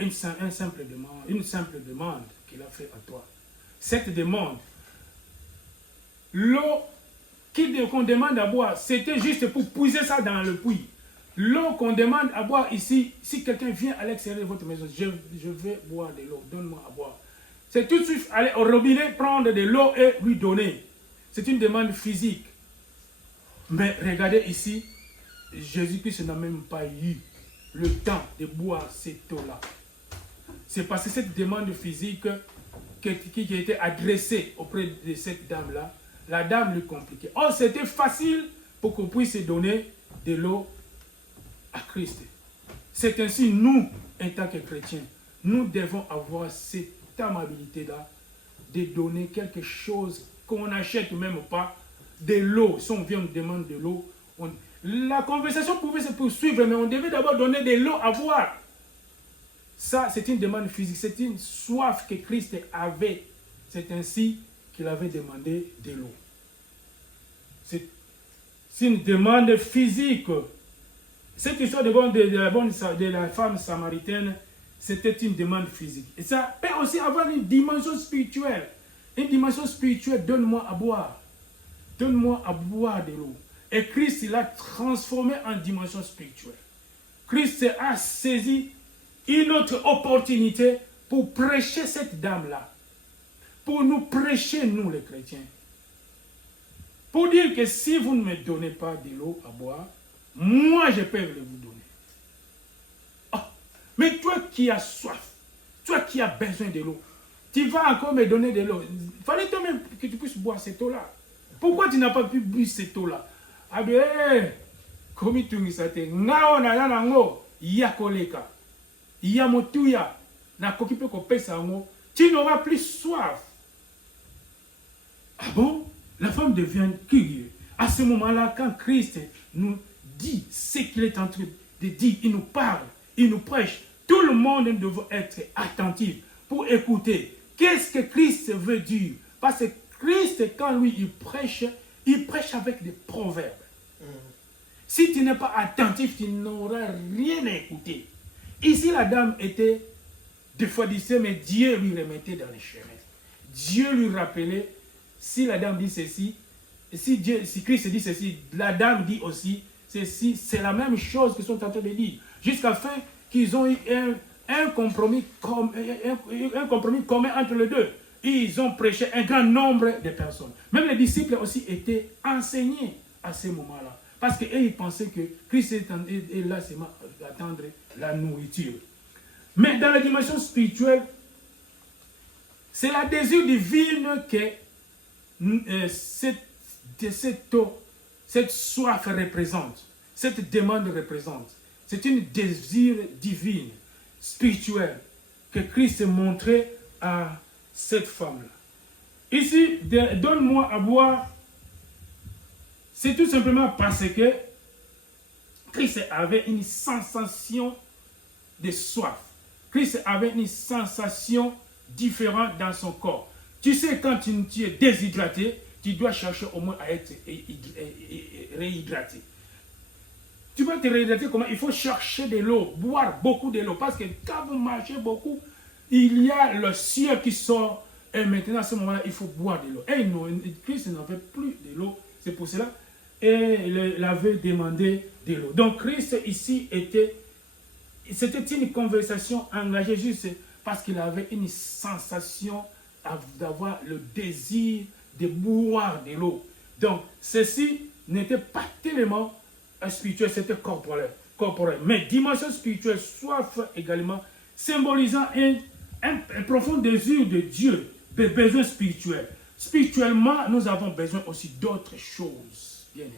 une simple demande qu'il a fait à toi. Cette demande, l'eau qu'on demande à boire, c'était juste pour puiser ça dans le puits. L'eau qu'on demande à boire ici, si quelqu'un vient à l'extérieur de votre maison, je vais boire de l'eau, donne-moi à boire. C'est tout de suite aller au robinet, prendre de l'eau et lui donner. C'est une demande physique. Mais regardez ici, Jésus-Christ n'a même pas eu le temps de boire cette eau-là. C'est parce que cette demande physique qui a été adressée auprès de cette dame-là, la dame lui compliquait. Oh, c'était facile pour qu'on puisse donner de l'eau à Christ. C'est ainsi, nous, en tant que chrétiens, nous devons avoir cette amabilité-là de donner quelque chose qu'on n'achète même pas, de l'eau. Si on vient, on demande de l'eau. La conversation pouvait se poursuivre, mais on devait d'abord donner de l'eau à boire. Ça, c'est une demande physique, c'est une soif que Christ avait. C'est ainsi qu'il avait demandé de l'eau. C'est une demande physique. Cette histoire de la femme samaritaine, c'était une demande physique. Et ça peut aussi avoir une dimension spirituelle. Une dimension spirituelle, donne-moi à boire. Donne-moi à boire de l'eau. Et Christ l'a transformé en dimension spirituelle. Christ a saisi une autre opportunité pour prêcher cette dame-là. Pour nous prêcher, nous les chrétiens. Pour dire que si vous ne me donnez pas de l'eau à boire, moi je peux le vous donner. Oh, mais toi qui as soif, toi qui as besoin de l'eau, tu vas encore me donner de l'eau. Il fallait toi-même que tu puisses boire cette eau-là. Pourquoi tu n'as pas pu boire cette eau-là? Ah bien, comme tu me sais, ngao na yanango yakoleka, yamotuya na kokipe kopesa ngo, tu n'auras plus soif. Ah bon? La femme devient curieuse. À ce moment-là, quand Christ nous dit ce qu'il est en train de dire, il nous parle, il nous prêche, tout le monde doit être attentif pour écouter. Qu'est-ce que Christ veut dire? Parce que Christ, quand lui, il prêche avec des proverbes. Si tu n'es pas attentif, tu n'auras rien à écouter. Ici, la dame était des fois disait, mais Dieu lui remettait dans les chemins. Dieu lui rappelait, si la dame dit ceci, si Christ dit ceci, la dame dit aussi ceci, c'est la même chose qu'ils sont en train de dire. Jusqu'à fin qu'ils ont eu un compromis commun entre les deux. Ils ont prêché un grand nombre de personnes. Même les disciples aussi étaient enseignés à ce moment-là. Parce qu'ils pensaient que Christ est là seulement d'attendre la nourriture. Mais dans la dimension spirituelle, c'est la désir divine que cette soif représente, cette demande représente. C'est une désir divine, spirituelle, que Christ montrait à cette femme-là. Ici, donne-moi à boire, c'est tout simplement parce que Christ avait une sensation de soif. Christ avait une sensation différente dans son corps. Tu sais, quand tu es déshydraté, tu dois chercher au moins à être réhydraté. Tu vas te réhydrater comment? Il faut chercher de l'eau, boire beaucoup de l'eau. Parce que quand vous marchez beaucoup, il y a le ciel qui sort. Et maintenant, à ce moment-là, il faut boire de l'eau. Et Christ n'avait plus de l'eau. C'est pour cela qu'il avait demandé de l'eau. Donc Christ ici c'était une conversation engagée juste parce qu'il avait une sensation d'avoir le désir de boire de l'eau. Donc ceci n'était pas tellement spirituel, c'était corporel. Mais dimension spirituelle, soif également, symbolisant un profond désir de Dieu, des besoins spirituels. Spirituellement, nous avons besoin aussi d'autres choses, bien aimés.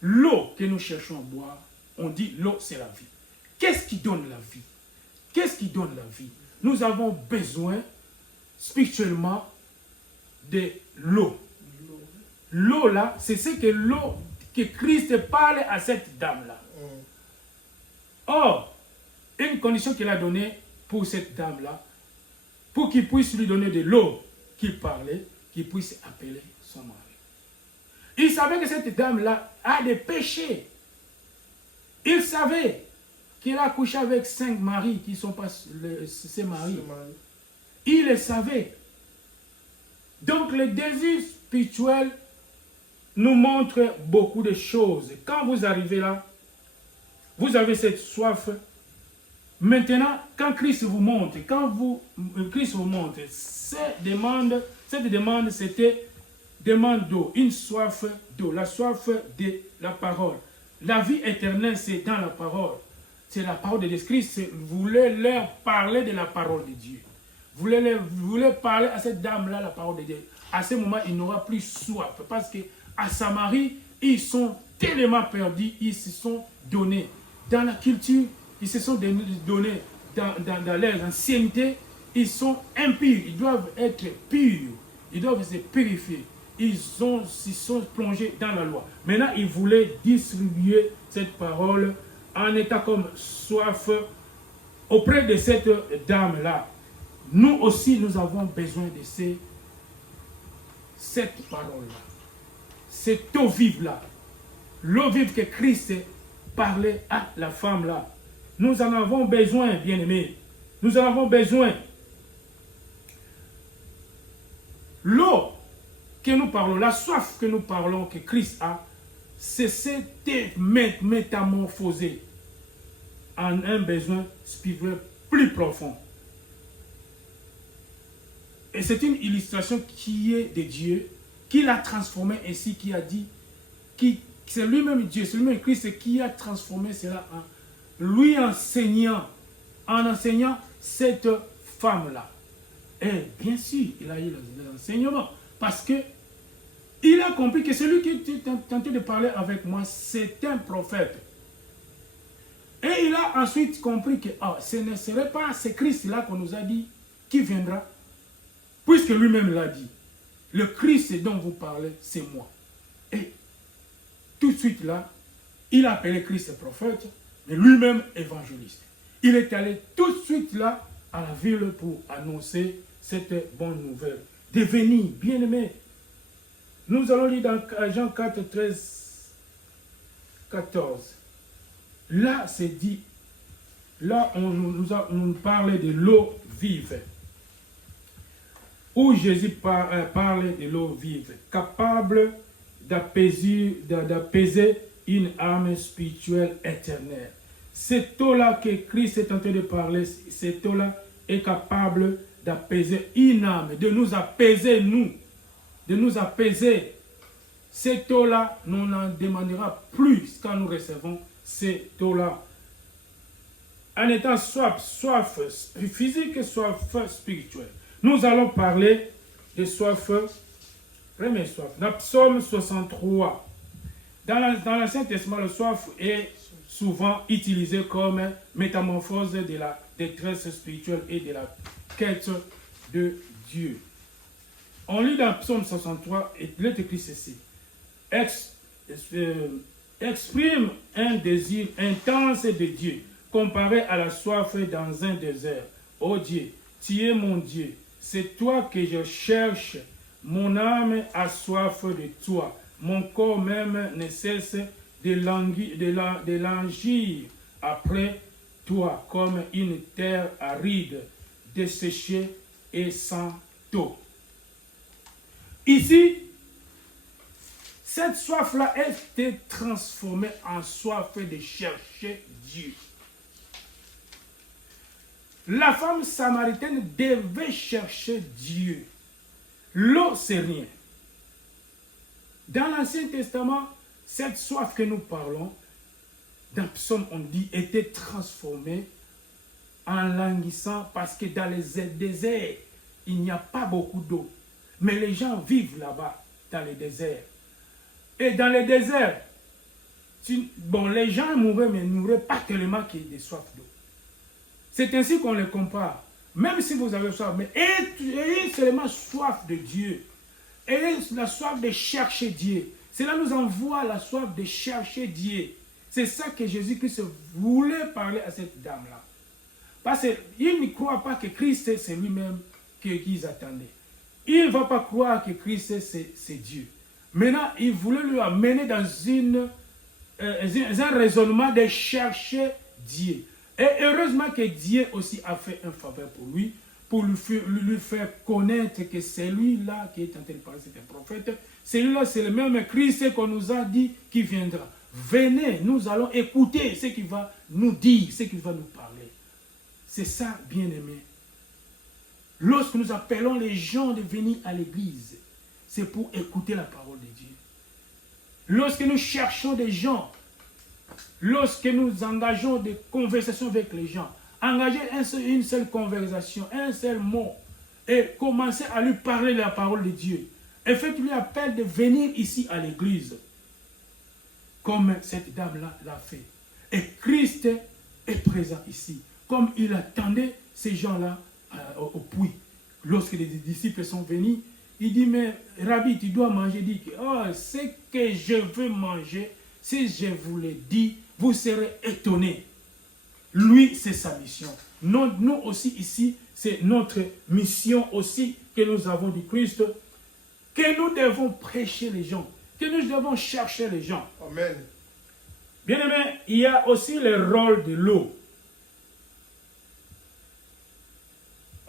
L'eau que nous cherchons à boire, on dit l'eau c'est la vie. Qu'est-ce qui donne la vie? Qu'est-ce qui donne la vie? Nous avons besoin spirituellement de l'eau. L'eau là, c'est ce que l'eau que Christ parle à cette dame-là. Or, une condition qu'il a donnée pour cette dame-là, pour qu'il puisse lui donner de l'eau qu'il parlait, qu'il puisse appeler son mari. Il savait que cette dame-là a des péchés. Il savait. qu'il a couché avec 5 maris qui ne sont pas ses maris. Il le savait. Donc le désir spirituel nous montre beaucoup de choses. Quand vous arrivez là, vous avez cette soif. Maintenant, quand Christ vous montre, cette demande, c'était demande d'eau, une soif d'eau, la soif de la parole. La vie éternelle, c'est dans la parole. C'est la parole de Christ. Vous voulez leur parler de la parole de Dieu. Vous voulez parler à cette dame-là la parole de Dieu. À ce moment, il n'aura plus soif. Parce qu'à Samarie, ils sont tellement perdus, ils se sont donnés. Dans la culture, ils se sont donnés. Dans leur ancienneté, ils sont impurs. Ils doivent être purs. Ils doivent se purifier. Ils se sont plongés dans la loi. Maintenant, ils voulaient distribuer cette parole en état comme soif auprès de cette dame-là. Nous aussi, nous avons besoin de cette parole-là. Cette eau vive-là. L'eau vive que Christ parlait à la femme-là. Nous en avons besoin, bien-aimés. Nous en avons besoin. L'eau que nous parlons, la soif que nous parlons, que Christ a, c'est cette métamorphosée en un besoin spirituel plus profond. Et c'est une illustration qui est de Dieu, qui l'a transformé ainsi, qui a dit, c'est lui-même Dieu, c'est lui-même Christ qui a transformé cela en lui enseignant cette femme-là. Et bien sûr, il a eu l'enseignement, parce que il a compris que celui qui était tenté de parler avec moi, c'est un prophète. Et il a ensuite compris que ce ne serait pas ce Christ-là qu'on nous a dit qui viendra, puisque lui-même l'a dit. Le Christ dont vous parlez, c'est moi. Et tout de suite là, il a appelé Christ prophète, mais lui-même évangéliste. Il est allé tout de suite là à la ville pour annoncer cette bonne nouvelle. Devenir bien-aimé. Nous allons lire dans Jean 4, 13, 14. Là, c'est dit, là, on nous parlait de l'eau vive. Où Jésus parlait de l'eau vive, capable d'apaiser une âme spirituelle éternelle. Cette eau-là que Christ est en train de parler, cette eau-là est capable d'apaiser une âme, de nous apaiser, de nous apaiser. Cette eau-là, nous n'en demandera plus quand nous recevons cette eau-là. En étant soif physique, soif spirituelle. Nous allons parler de soif, première soif. Dans Psaume 63, dans l'Ancien Testament, le soif est souvent utilisé comme métamorphose de la détresse spirituelle et de la quête de Dieu. On lit dans Psaume 63, et il est écrit ceci. Exprime un désir intense de Dieu, comparé à la soif dans un désert. Ô Dieu, tu es mon Dieu, c'est toi que je cherche. Mon âme a soif de toi. Mon corps même ne cesse de languir après toi, comme une terre aride, desséchée et sans eau. Ici, cette soif-là a été transformée en soif de chercher Dieu. La femme samaritaine devait chercher Dieu. L'eau, c'est rien. Dans l'Ancien Testament, cette soif que nous parlons, dans Psaume, on dit, était transformée en languissant parce que dans les déserts, il n'y a pas beaucoup d'eau. Mais les gens vivent là-bas, dans les déserts. Et dans les déserts, les gens mouraient, mais ils ne mouraient pas tellement qu'il y ait des soifs d'eau. C'est ainsi qu'on les compare. Même si vous avez soif, mais ayez seulement soif de Dieu. Ayez la soif de chercher Dieu. Cela nous envoie la soif de chercher Dieu. C'est ça que Jésus-Christ voulait parler à cette dame-là. Parce qu'il ne croit pas que Christ, c'est lui-même qu'ils attendaient. Il ne va pas croire que Christ, c'est Dieu. Maintenant, il voulait lui amener dans un raisonnement de chercher Dieu. Et heureusement que Dieu aussi a fait un faveur pour lui, pour lui faire connaître que celui-là qui est en train de parler, c'est un prophète. Celui-là, c'est le même Christ qu'on nous a dit qui viendra. Venez, nous allons écouter ce qu'il va nous dire, ce qu'il va nous parler. C'est ça, bien-aimé. Lorsque nous appelons les gens de venir à l'église, c'est pour écouter la parole de Dieu. Lorsque nous cherchons des gens, lorsque nous engageons des conversations avec les gens, engager une seule conversation, un seul mot, et commencer à lui parler de la parole de Dieu. Et faites-lui appel de venir ici à l'église, comme cette dame-là l'a fait. Et Christ est présent ici, comme il attendait ces gens-là au puits. Lorsque les disciples sont venus, il dit, mais Rabbi, tu dois manger. Il dit, oh, ce que je veux manger, si je vous le dis, vous serez étonnés. Lui, c'est sa mission. Nous aussi ici, c'est notre mission aussi que nous avons du Christ, que nous devons prêcher les gens, que nous devons chercher les gens. Amen. Bien aimé, il y a aussi le rôle de l'eau.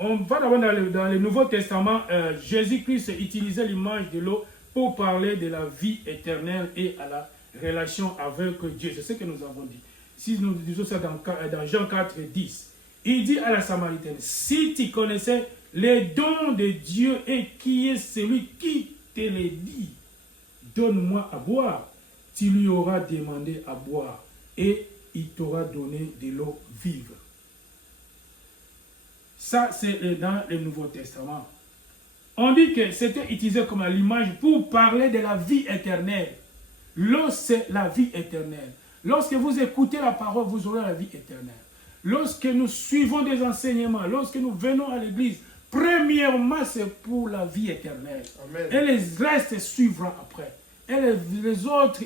On va d'abord dans le Nouveau Testament, Jésus-Christ utilisait l'image de l'eau pour parler de la vie éternelle et à la relation avec Dieu. C'est ce que nous avons dit. Si nous disons ça dans Jean 4, 10, il dit à la Samaritaine, si tu connaissais les dons de Dieu et qui est celui qui te les dit, donne-moi à boire, tu lui auras demandé à boire et il t'aura donné de l'eau vive. Ça, c'est dans le Nouveau Testament. On dit que c'était utilisé comme l'image pour parler de la vie éternelle. L'eau, c'est la vie éternelle. Lorsque vous écoutez la parole, vous aurez la vie éternelle. Lorsque nous suivons des enseignements, lorsque nous venons à l'église, premièrement, c'est pour la vie éternelle. Amen. Et les restes suivront après. Et les autres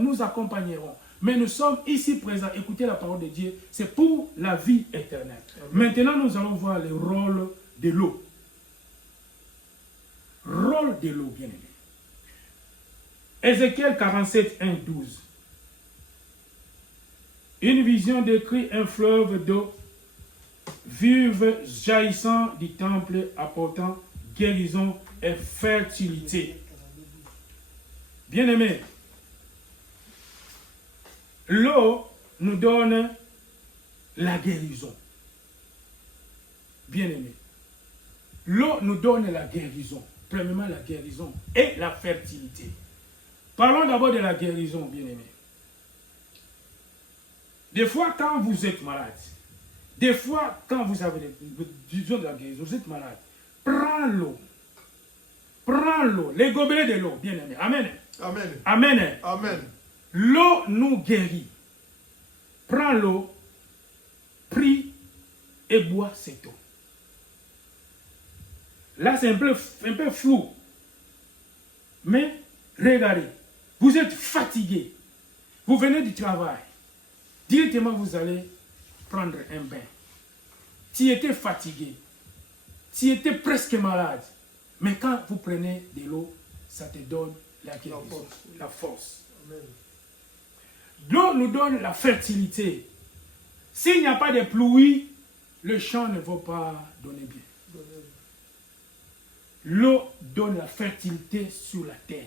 nous accompagneront. Mais nous sommes ici présents, écouter la parole de Dieu, c'est pour la vie éternelle. Amen. Maintenant, nous allons voir le rôle de l'eau. Rôle de l'eau, bien aimé. Ézéchiel 47, 1, 12. Une vision décrit un fleuve d'eau vive jaillissant du temple apportant guérison et fertilité. Bien-aimés, l'eau nous donne la guérison. Bien-aimés, l'eau nous donne la guérison. Premièrement, la guérison et la fertilité. Parlons d'abord de la guérison, bien-aimés. Des fois, quand vous êtes malade, des fois, quand vous avez besoin de la guérison, vous êtes malade, prends l'eau. Prends l'eau, les gobelets de l'eau, bien-aimés. Amen. Amen. Amen. Amen. L'eau nous guérit. Prends l'eau, prie et bois cette eau. Là, c'est un peu flou. Mais, regardez, vous êtes fatigué. Vous venez du travail. Directement, vous allez prendre un bain. Tu étais fatigué. Tu étais presque malade. Mais quand vous prenez de l'eau, ça te donne la guérison, la force. Amen. L'eau nous donne la fertilité. S'il n'y a pas de pluie, le champ ne va pas donner bien. L'eau donne la fertilité sur la terre.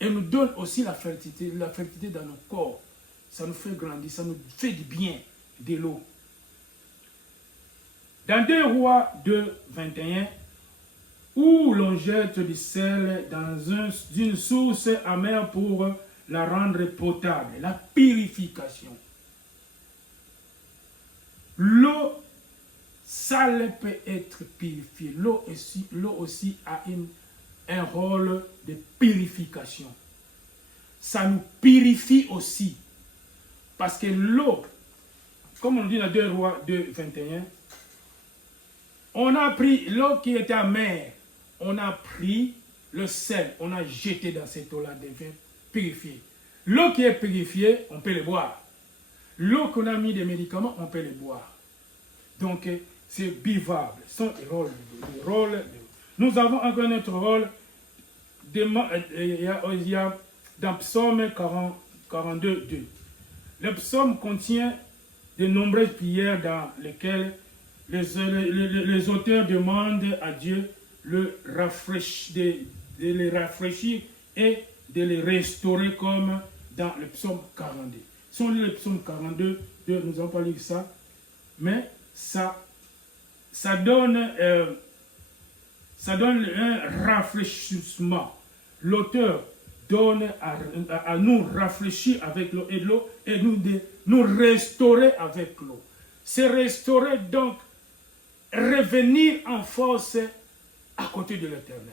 Et nous donne aussi la fertilité dans nos corps. Ça nous fait grandir, ça nous fait du bien de l'eau. Dans 2 Rois 2, 21, où l'on jette du sel dans une source amère pour la rendre potable, la purification. L'eau sale peut être purifiée. L'eau aussi a un rôle de purification. Ça nous purifie aussi. Parce que l'eau, comme on dit dans 2 Rois 2, 21, on a pris l'eau qui était amère, on a pris le sel, on a jeté dans cette eau-là, devient purifiée. L'eau qui est purifiée, on peut le boire. L'eau qu'on a mis des médicaments, on peut le boire. Donc, c'est buvable. C'est le rôle. Nous avons encore notre rôle. Il y a dans Psaume 42, 2. Le psaume contient de nombreuses prières dans lesquelles les auteurs demandent à Dieu de les rafraîchir et de les restaurer comme dans le psaume 42. Si on lit le psaume 42, nous n'allons pas lire ça, mais ça donne un rafraîchissement. L'auteur donne à nous rafraîchir avec l'eau et nous restaurer avec l'eau. C'est restaurer donc, revenir en force à côté de l'Éternel.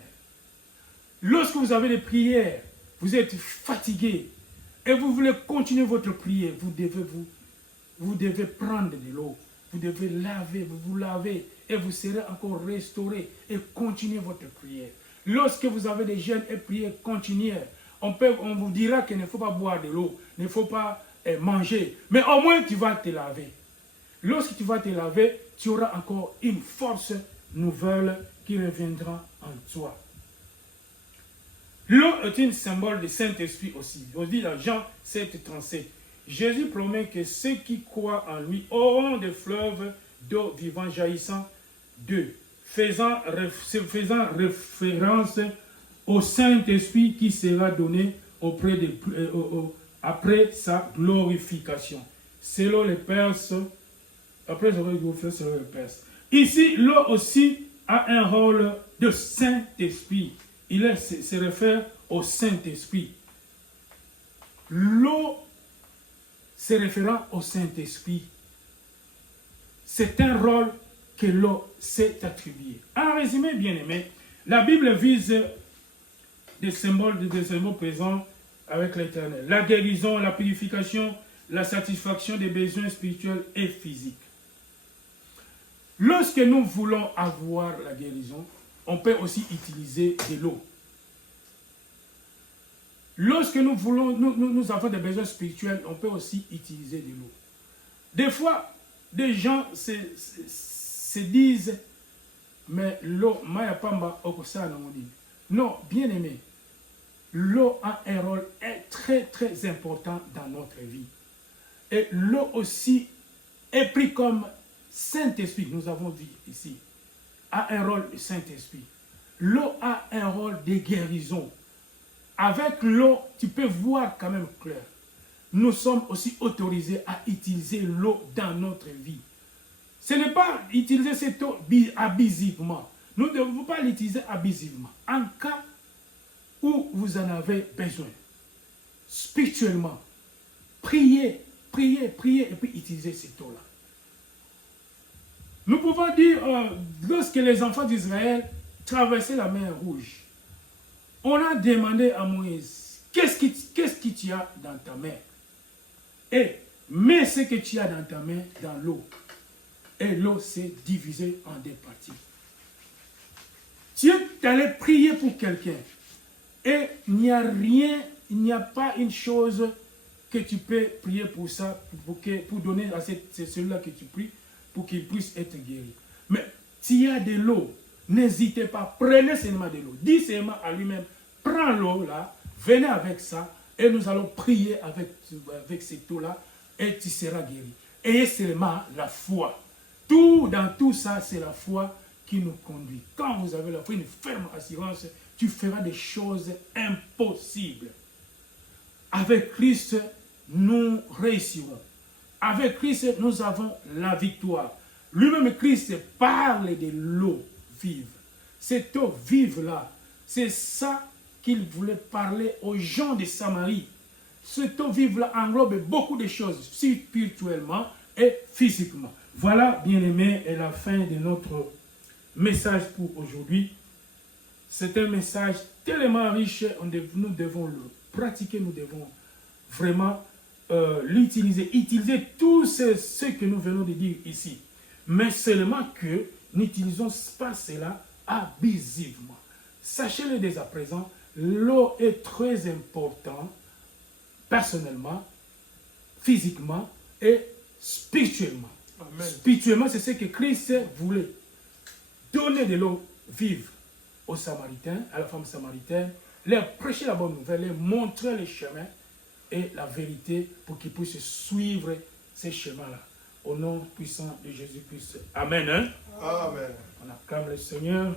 Lorsque vous avez des prières, vous êtes fatigué et vous voulez continuer votre prière, vous devez prendre de l'eau, vous devez vous laver et vous serez encore restauré et continuer votre prière. Lorsque vous avez des jeûnes et prières continuelles, on vous dira qu'il ne faut pas boire de l'eau, il ne faut pas manger, mais au moins tu vas te laver. Lorsque tu vas te laver, tu auras encore une force nouvelle qui reviendra en toi. L'eau est un symbole du Saint-Esprit aussi. On dit dans Jean 7,37, Jésus promet que ceux qui croient en lui auront des fleuves d'eau vivant jaillissant d'eux, faisant référence au Saint-Esprit qui sera donné après sa glorification. Selon les Perses, après sa glorification selon les Perses. Ici, l'eau aussi a un rôle de Saint-Esprit. Il se réfère au Saint-Esprit. L'eau se référant au Saint-Esprit. C'est un rôle que l'eau s'est attribué. En résumé, bien aimé, la Bible vise des symboles présents avec l'Éternel. La guérison, la purification, la satisfaction des besoins spirituels et physiques. Lorsque nous voulons avoir la guérison, on peut aussi utiliser de l'eau. Lorsque nous avons des besoins spirituels, on peut aussi utiliser de l'eau. Des fois, des gens se disent, mais l'eau, non, bien aimé, l'eau a un rôle très très important dans notre vie. Et l'eau aussi est pris comme Saint-Esprit, nous avons vu ici, a un rôle de Saint-Esprit. L'eau a un rôle de guérison. Avec l'eau, tu peux voir quand même clair. Nous sommes aussi autorisés à utiliser l'eau dans notre vie. Ce n'est pas utiliser cette eau abusivement. Nous ne devons pas l'utiliser abusivement. En cas où vous en avez besoin, spirituellement, priez, et puis utilisez cette eau-là. Nous pouvons dire, lorsque les enfants d'Israël traversaient la mer Rouge, on a demandé à Moïse, qu'est-ce que tu as dans ta main? Et mets ce que tu as dans ta main dans l'eau. Et l'eau s'est divisée en deux parties. Tu es allé prier pour quelqu'un. Et il n'y a rien, il n'y a pas une chose que tu peux prier pour ça, pour donner à celui-là que tu pries, pour qu'il puisse être guéri. Mais s'il y a de l'eau, n'hésitez pas, prenez seulement de l'eau. Dis seulement à lui-même, prends l'eau là, venez avec ça, et nous allons prier avec cette eau-là, et tu seras guéri. Et seulement la foi. Dans tout ça, c'est la foi qui nous conduit. Quand vous avez la foi, une ferme assurance, tu feras des choses impossibles. Avec Christ, nous réussirons. Avec Christ, nous avons la victoire. Lui-même, Christ parle de l'eau vive. Cette eau vive-là, c'est ça qu'il voulait parler aux gens de Samarie. Cette eau vive-là englobe beaucoup de choses, spirituellement et physiquement. Voilà, bien-aimés, et la fin de notre message pour aujourd'hui. C'est un message tellement riche, nous devons le pratiquer, nous devons vraiment l'utiliser, utiliser tout ce que nous venons de dire ici. Mais seulement que n'utilisons pas cela abusivement. Sachez-le dès à présent, l'eau est très importante, personnellement, physiquement et spirituellement. Amen. Spirituellement, c'est ce que Christ voulait. Donner de l'eau vive aux Samaritains, à la femme samaritaine, leur prêcher la bonne nouvelle, leur montrer les chemins et la vérité pour qu'ils puissent suivre ces chemins-là. Au nom puissant de Jésus-Christ. Amen. Hein? Amen. On acclame le Seigneur.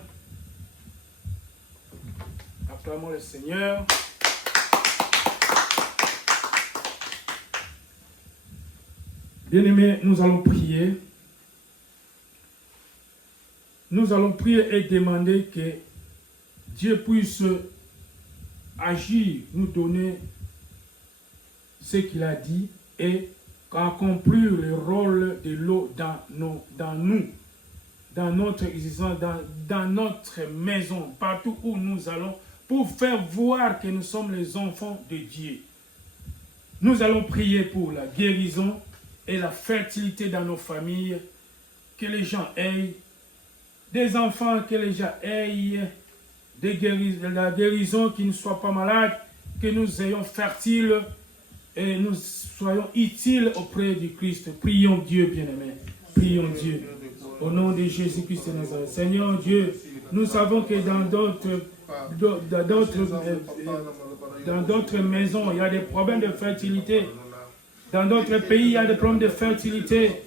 Acclamons le Seigneur. Bien-aimés, nous allons prier. Nous allons prier et demander que Dieu puisse agir, nous donner ce qu'il a dit et accomplir le rôle de l'eau dans notre existence, dans notre maison, partout où nous allons, pour faire voir que nous sommes les enfants de Dieu. Nous allons prier pour la guérison et la fertilité dans nos familles, que les gens aient des enfants, que les gens aient la guérison, qu'ils ne soient pas malades, que nous ayons fertiles et nous soyons utiles auprès du Christ. Prions Dieu, bien-aimés. Prions Dieu. Au nom de Jésus-Christ de Nazareth. Seigneur Dieu, nous savons que dans d'autres maisons, il y a des problèmes de fertilité. Dans d'autres pays, il y a des problèmes de fertilité.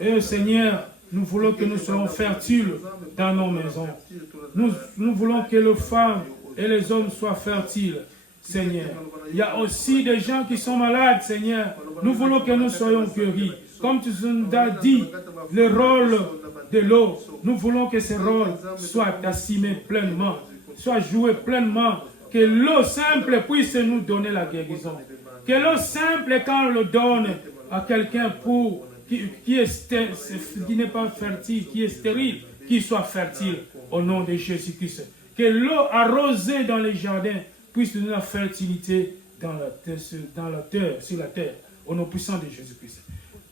Et Seigneur, nous voulons que nous soyons fertiles dans nos maisons. Nous voulons que les femmes et les hommes soient fertiles, Seigneur. Il y a aussi des gens qui sont malades, Seigneur. Nous voulons que nous soyons guéris. Comme tu nous as dit, le rôle de l'eau, nous voulons que ce rôle soit assumé pleinement, soit joué pleinement. Que l'eau simple puisse nous donner la guérison. Que l'eau simple, quand on le donne à quelqu'un qui n'est pas fertile, qui est stérile, qu'il soit fertile au nom de Jésus-Christ. Que l'eau arrosée dans les jardins puisse donner la fertilité dans la terre, sur la terre, au nom puissant de Jésus-Christ.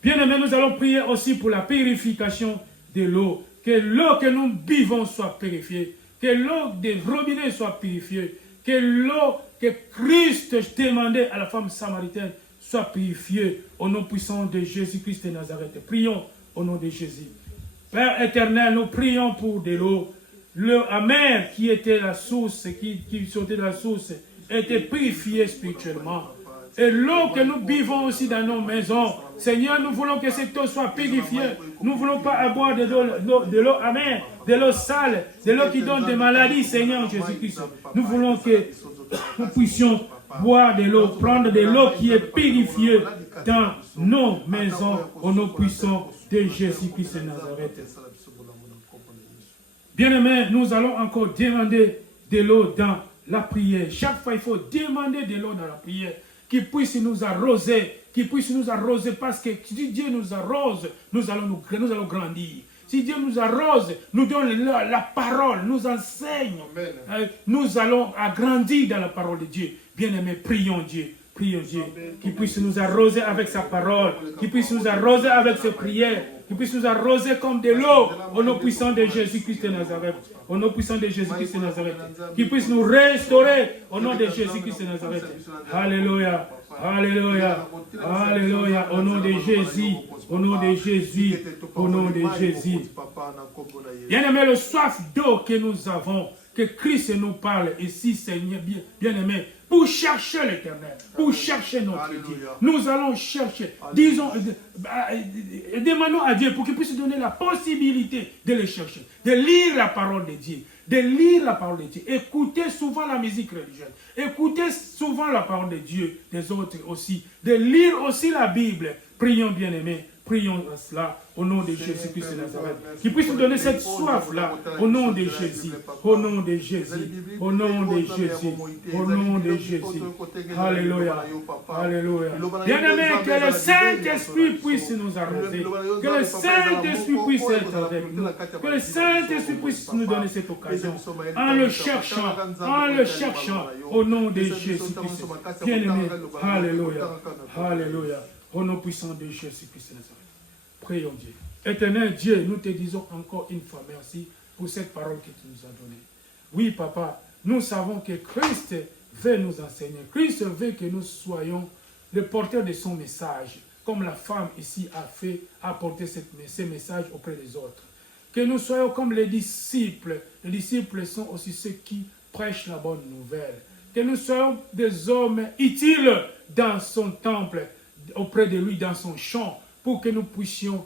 Bien-aimés, nous allons prier aussi pour la purification de l'eau. Que l'eau que nous buvons soit purifiée. Que l'eau des robinets soit purifiée. Que l'eau que Christ demandait à la femme samaritaine soit purifiée au nom puissant de Jésus-Christ de Nazareth. Prions au nom de Jésus. Père éternel, nous prions pour de l'eau. L'eau amère qui était la source, qui sortait de la source, était purifiée spirituellement. Et l'eau que nous buvons aussi dans nos maisons, Seigneur, nous voulons que cette eau soit purifiée. Nous ne voulons pas boire de l'eau amère, de l'eau sale, de l'eau qui donne des maladies, Seigneur Jésus-Christ. Nous voulons que nous puissions boire de l'eau, prendre de l'eau qui est purifiée dans nos maisons, au nom puissant de Jésus-Christ de Nazareth. Bien-aimés, nous allons encore demander de l'eau dans la prière. Chaque fois, il faut demander de l'eau dans la prière, qui puisse nous arroser, parce que si Dieu nous arrose, nous allons grandir. Si Dieu nous arrose, nous donne la parole, nous enseigne, nous allons agrandir dans la parole de Dieu. Bien-aimés, prions Dieu, qui puisse nous arroser avec sa parole, qui puisse nous arroser avec ses prières, qui puisse nous arroser comme de l'eau, au nom puissant de Jésus-Christ de Nazareth, au nom puissant de Jésus-Christ de Nazareth, qui puisse nous restaurer, au nom de Jésus-Christ de Nazareth. Alléluia, alléluia, alléluia, au nom de Jésus, au nom de Jésus, au nom de Jésus. Bien-aimé, le soif d'eau que nous avons, que Christ nous parle ici, Seigneur, bien-aimé, pour chercher l'Éternel, pour chercher notre Dieu. Nous allons chercher, demandons à Dieu pour qu'il puisse nous donner la possibilité de le chercher, de lire la parole de Dieu, écouter souvent la musique religieuse, écouter souvent la parole de Dieu, des autres aussi, de lire aussi la Bible. Prions, bien-aimés, prions à cela au nom de Jésus-Christ de Nazareth. Qu'il puisse nous donner cette soif-là au nom de Jésus, au nom de Jésus, au nom de Jésus, au nom de Jésus. Alléluia, alléluia. Bien-aimés, que le Saint-Esprit puisse nous arroser, que le Saint-Esprit puisse être avec nous, que le Saint-Esprit puisse nous donner cette occasion, en le cherchant, au nom de Jésus-Christ. Bien-aimés, alléluia, alléluia. Au nom puissant de Jésus-Christ de Nazareth. Prions Dieu. Éternel Dieu, nous te disons encore une fois merci pour cette parole que tu nous as donnée. Oui, Papa, nous savons que Christ veut nous enseigner. Christ veut que nous soyons le porteur de son message, comme la femme ici a fait apporter ce message auprès des autres. Que nous soyons comme les disciples. Les disciples sont aussi ceux qui prêchent la bonne nouvelle. Que nous soyons des hommes utiles dans son temple, auprès de lui, dans son champ, pour que nous puissions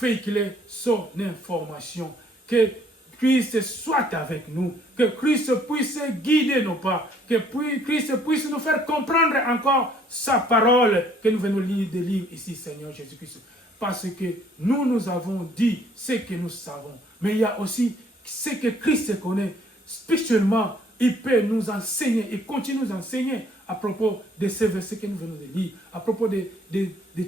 véhiculer son information. Que Christ soit avec nous, que Christ puisse guider nos pas, que Christ puisse nous faire comprendre encore sa parole que nous venons de lire ici, Seigneur Jésus-Christ. Parce que nous avons dit ce que nous savons, mais il y a aussi ce que Christ connaît. Spirituellement, il peut nous enseigner et continue nous enseigner à propos de ces versets que nous venons de lire, à propos de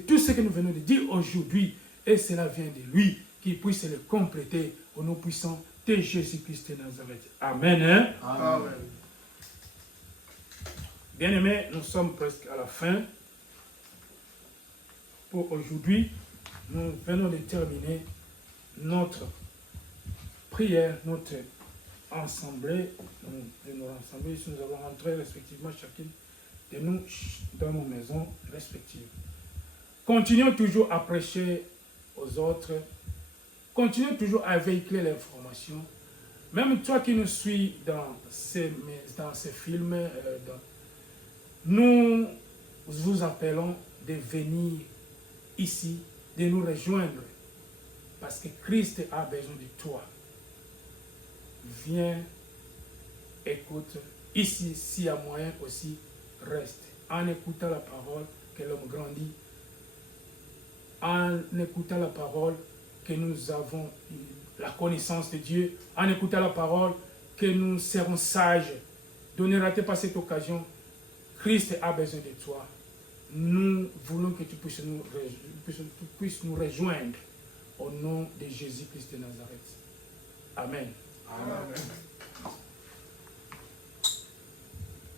tout ce que nous venons de dire aujourd'hui. Et cela vient de lui, qui puisse le compléter au nom puissant de Jésus-Christ de Nazareth. Amen. Hein? Amen. Bien-aimés, nous sommes presque à la fin. Pour aujourd'hui, nous venons de terminer notre prière, notre assemblée. Nous avons rentré respectivement chacune de nous dans nos maisons respectives. Continuons toujours à prêcher aux autres. Continuons toujours à véhiculer l'information. Même toi qui nous suis dans ces films, nous vous appelons de venir ici, de nous rejoindre. Parce que Christ a besoin de toi. Viens, écoute. Ici, s'il y a moyen aussi, reste. En écoutant la parole, que l'homme grandit. En écoutant la parole, que nous avons la connaissance de Dieu, en écoutant la parole, que nous serons sages. Ne ratez pas cette occasion. Christ a besoin de toi. Nous voulons que tu puisses nous rejoindre au nom de Jésus-Christ de Nazareth. Amen. Amen.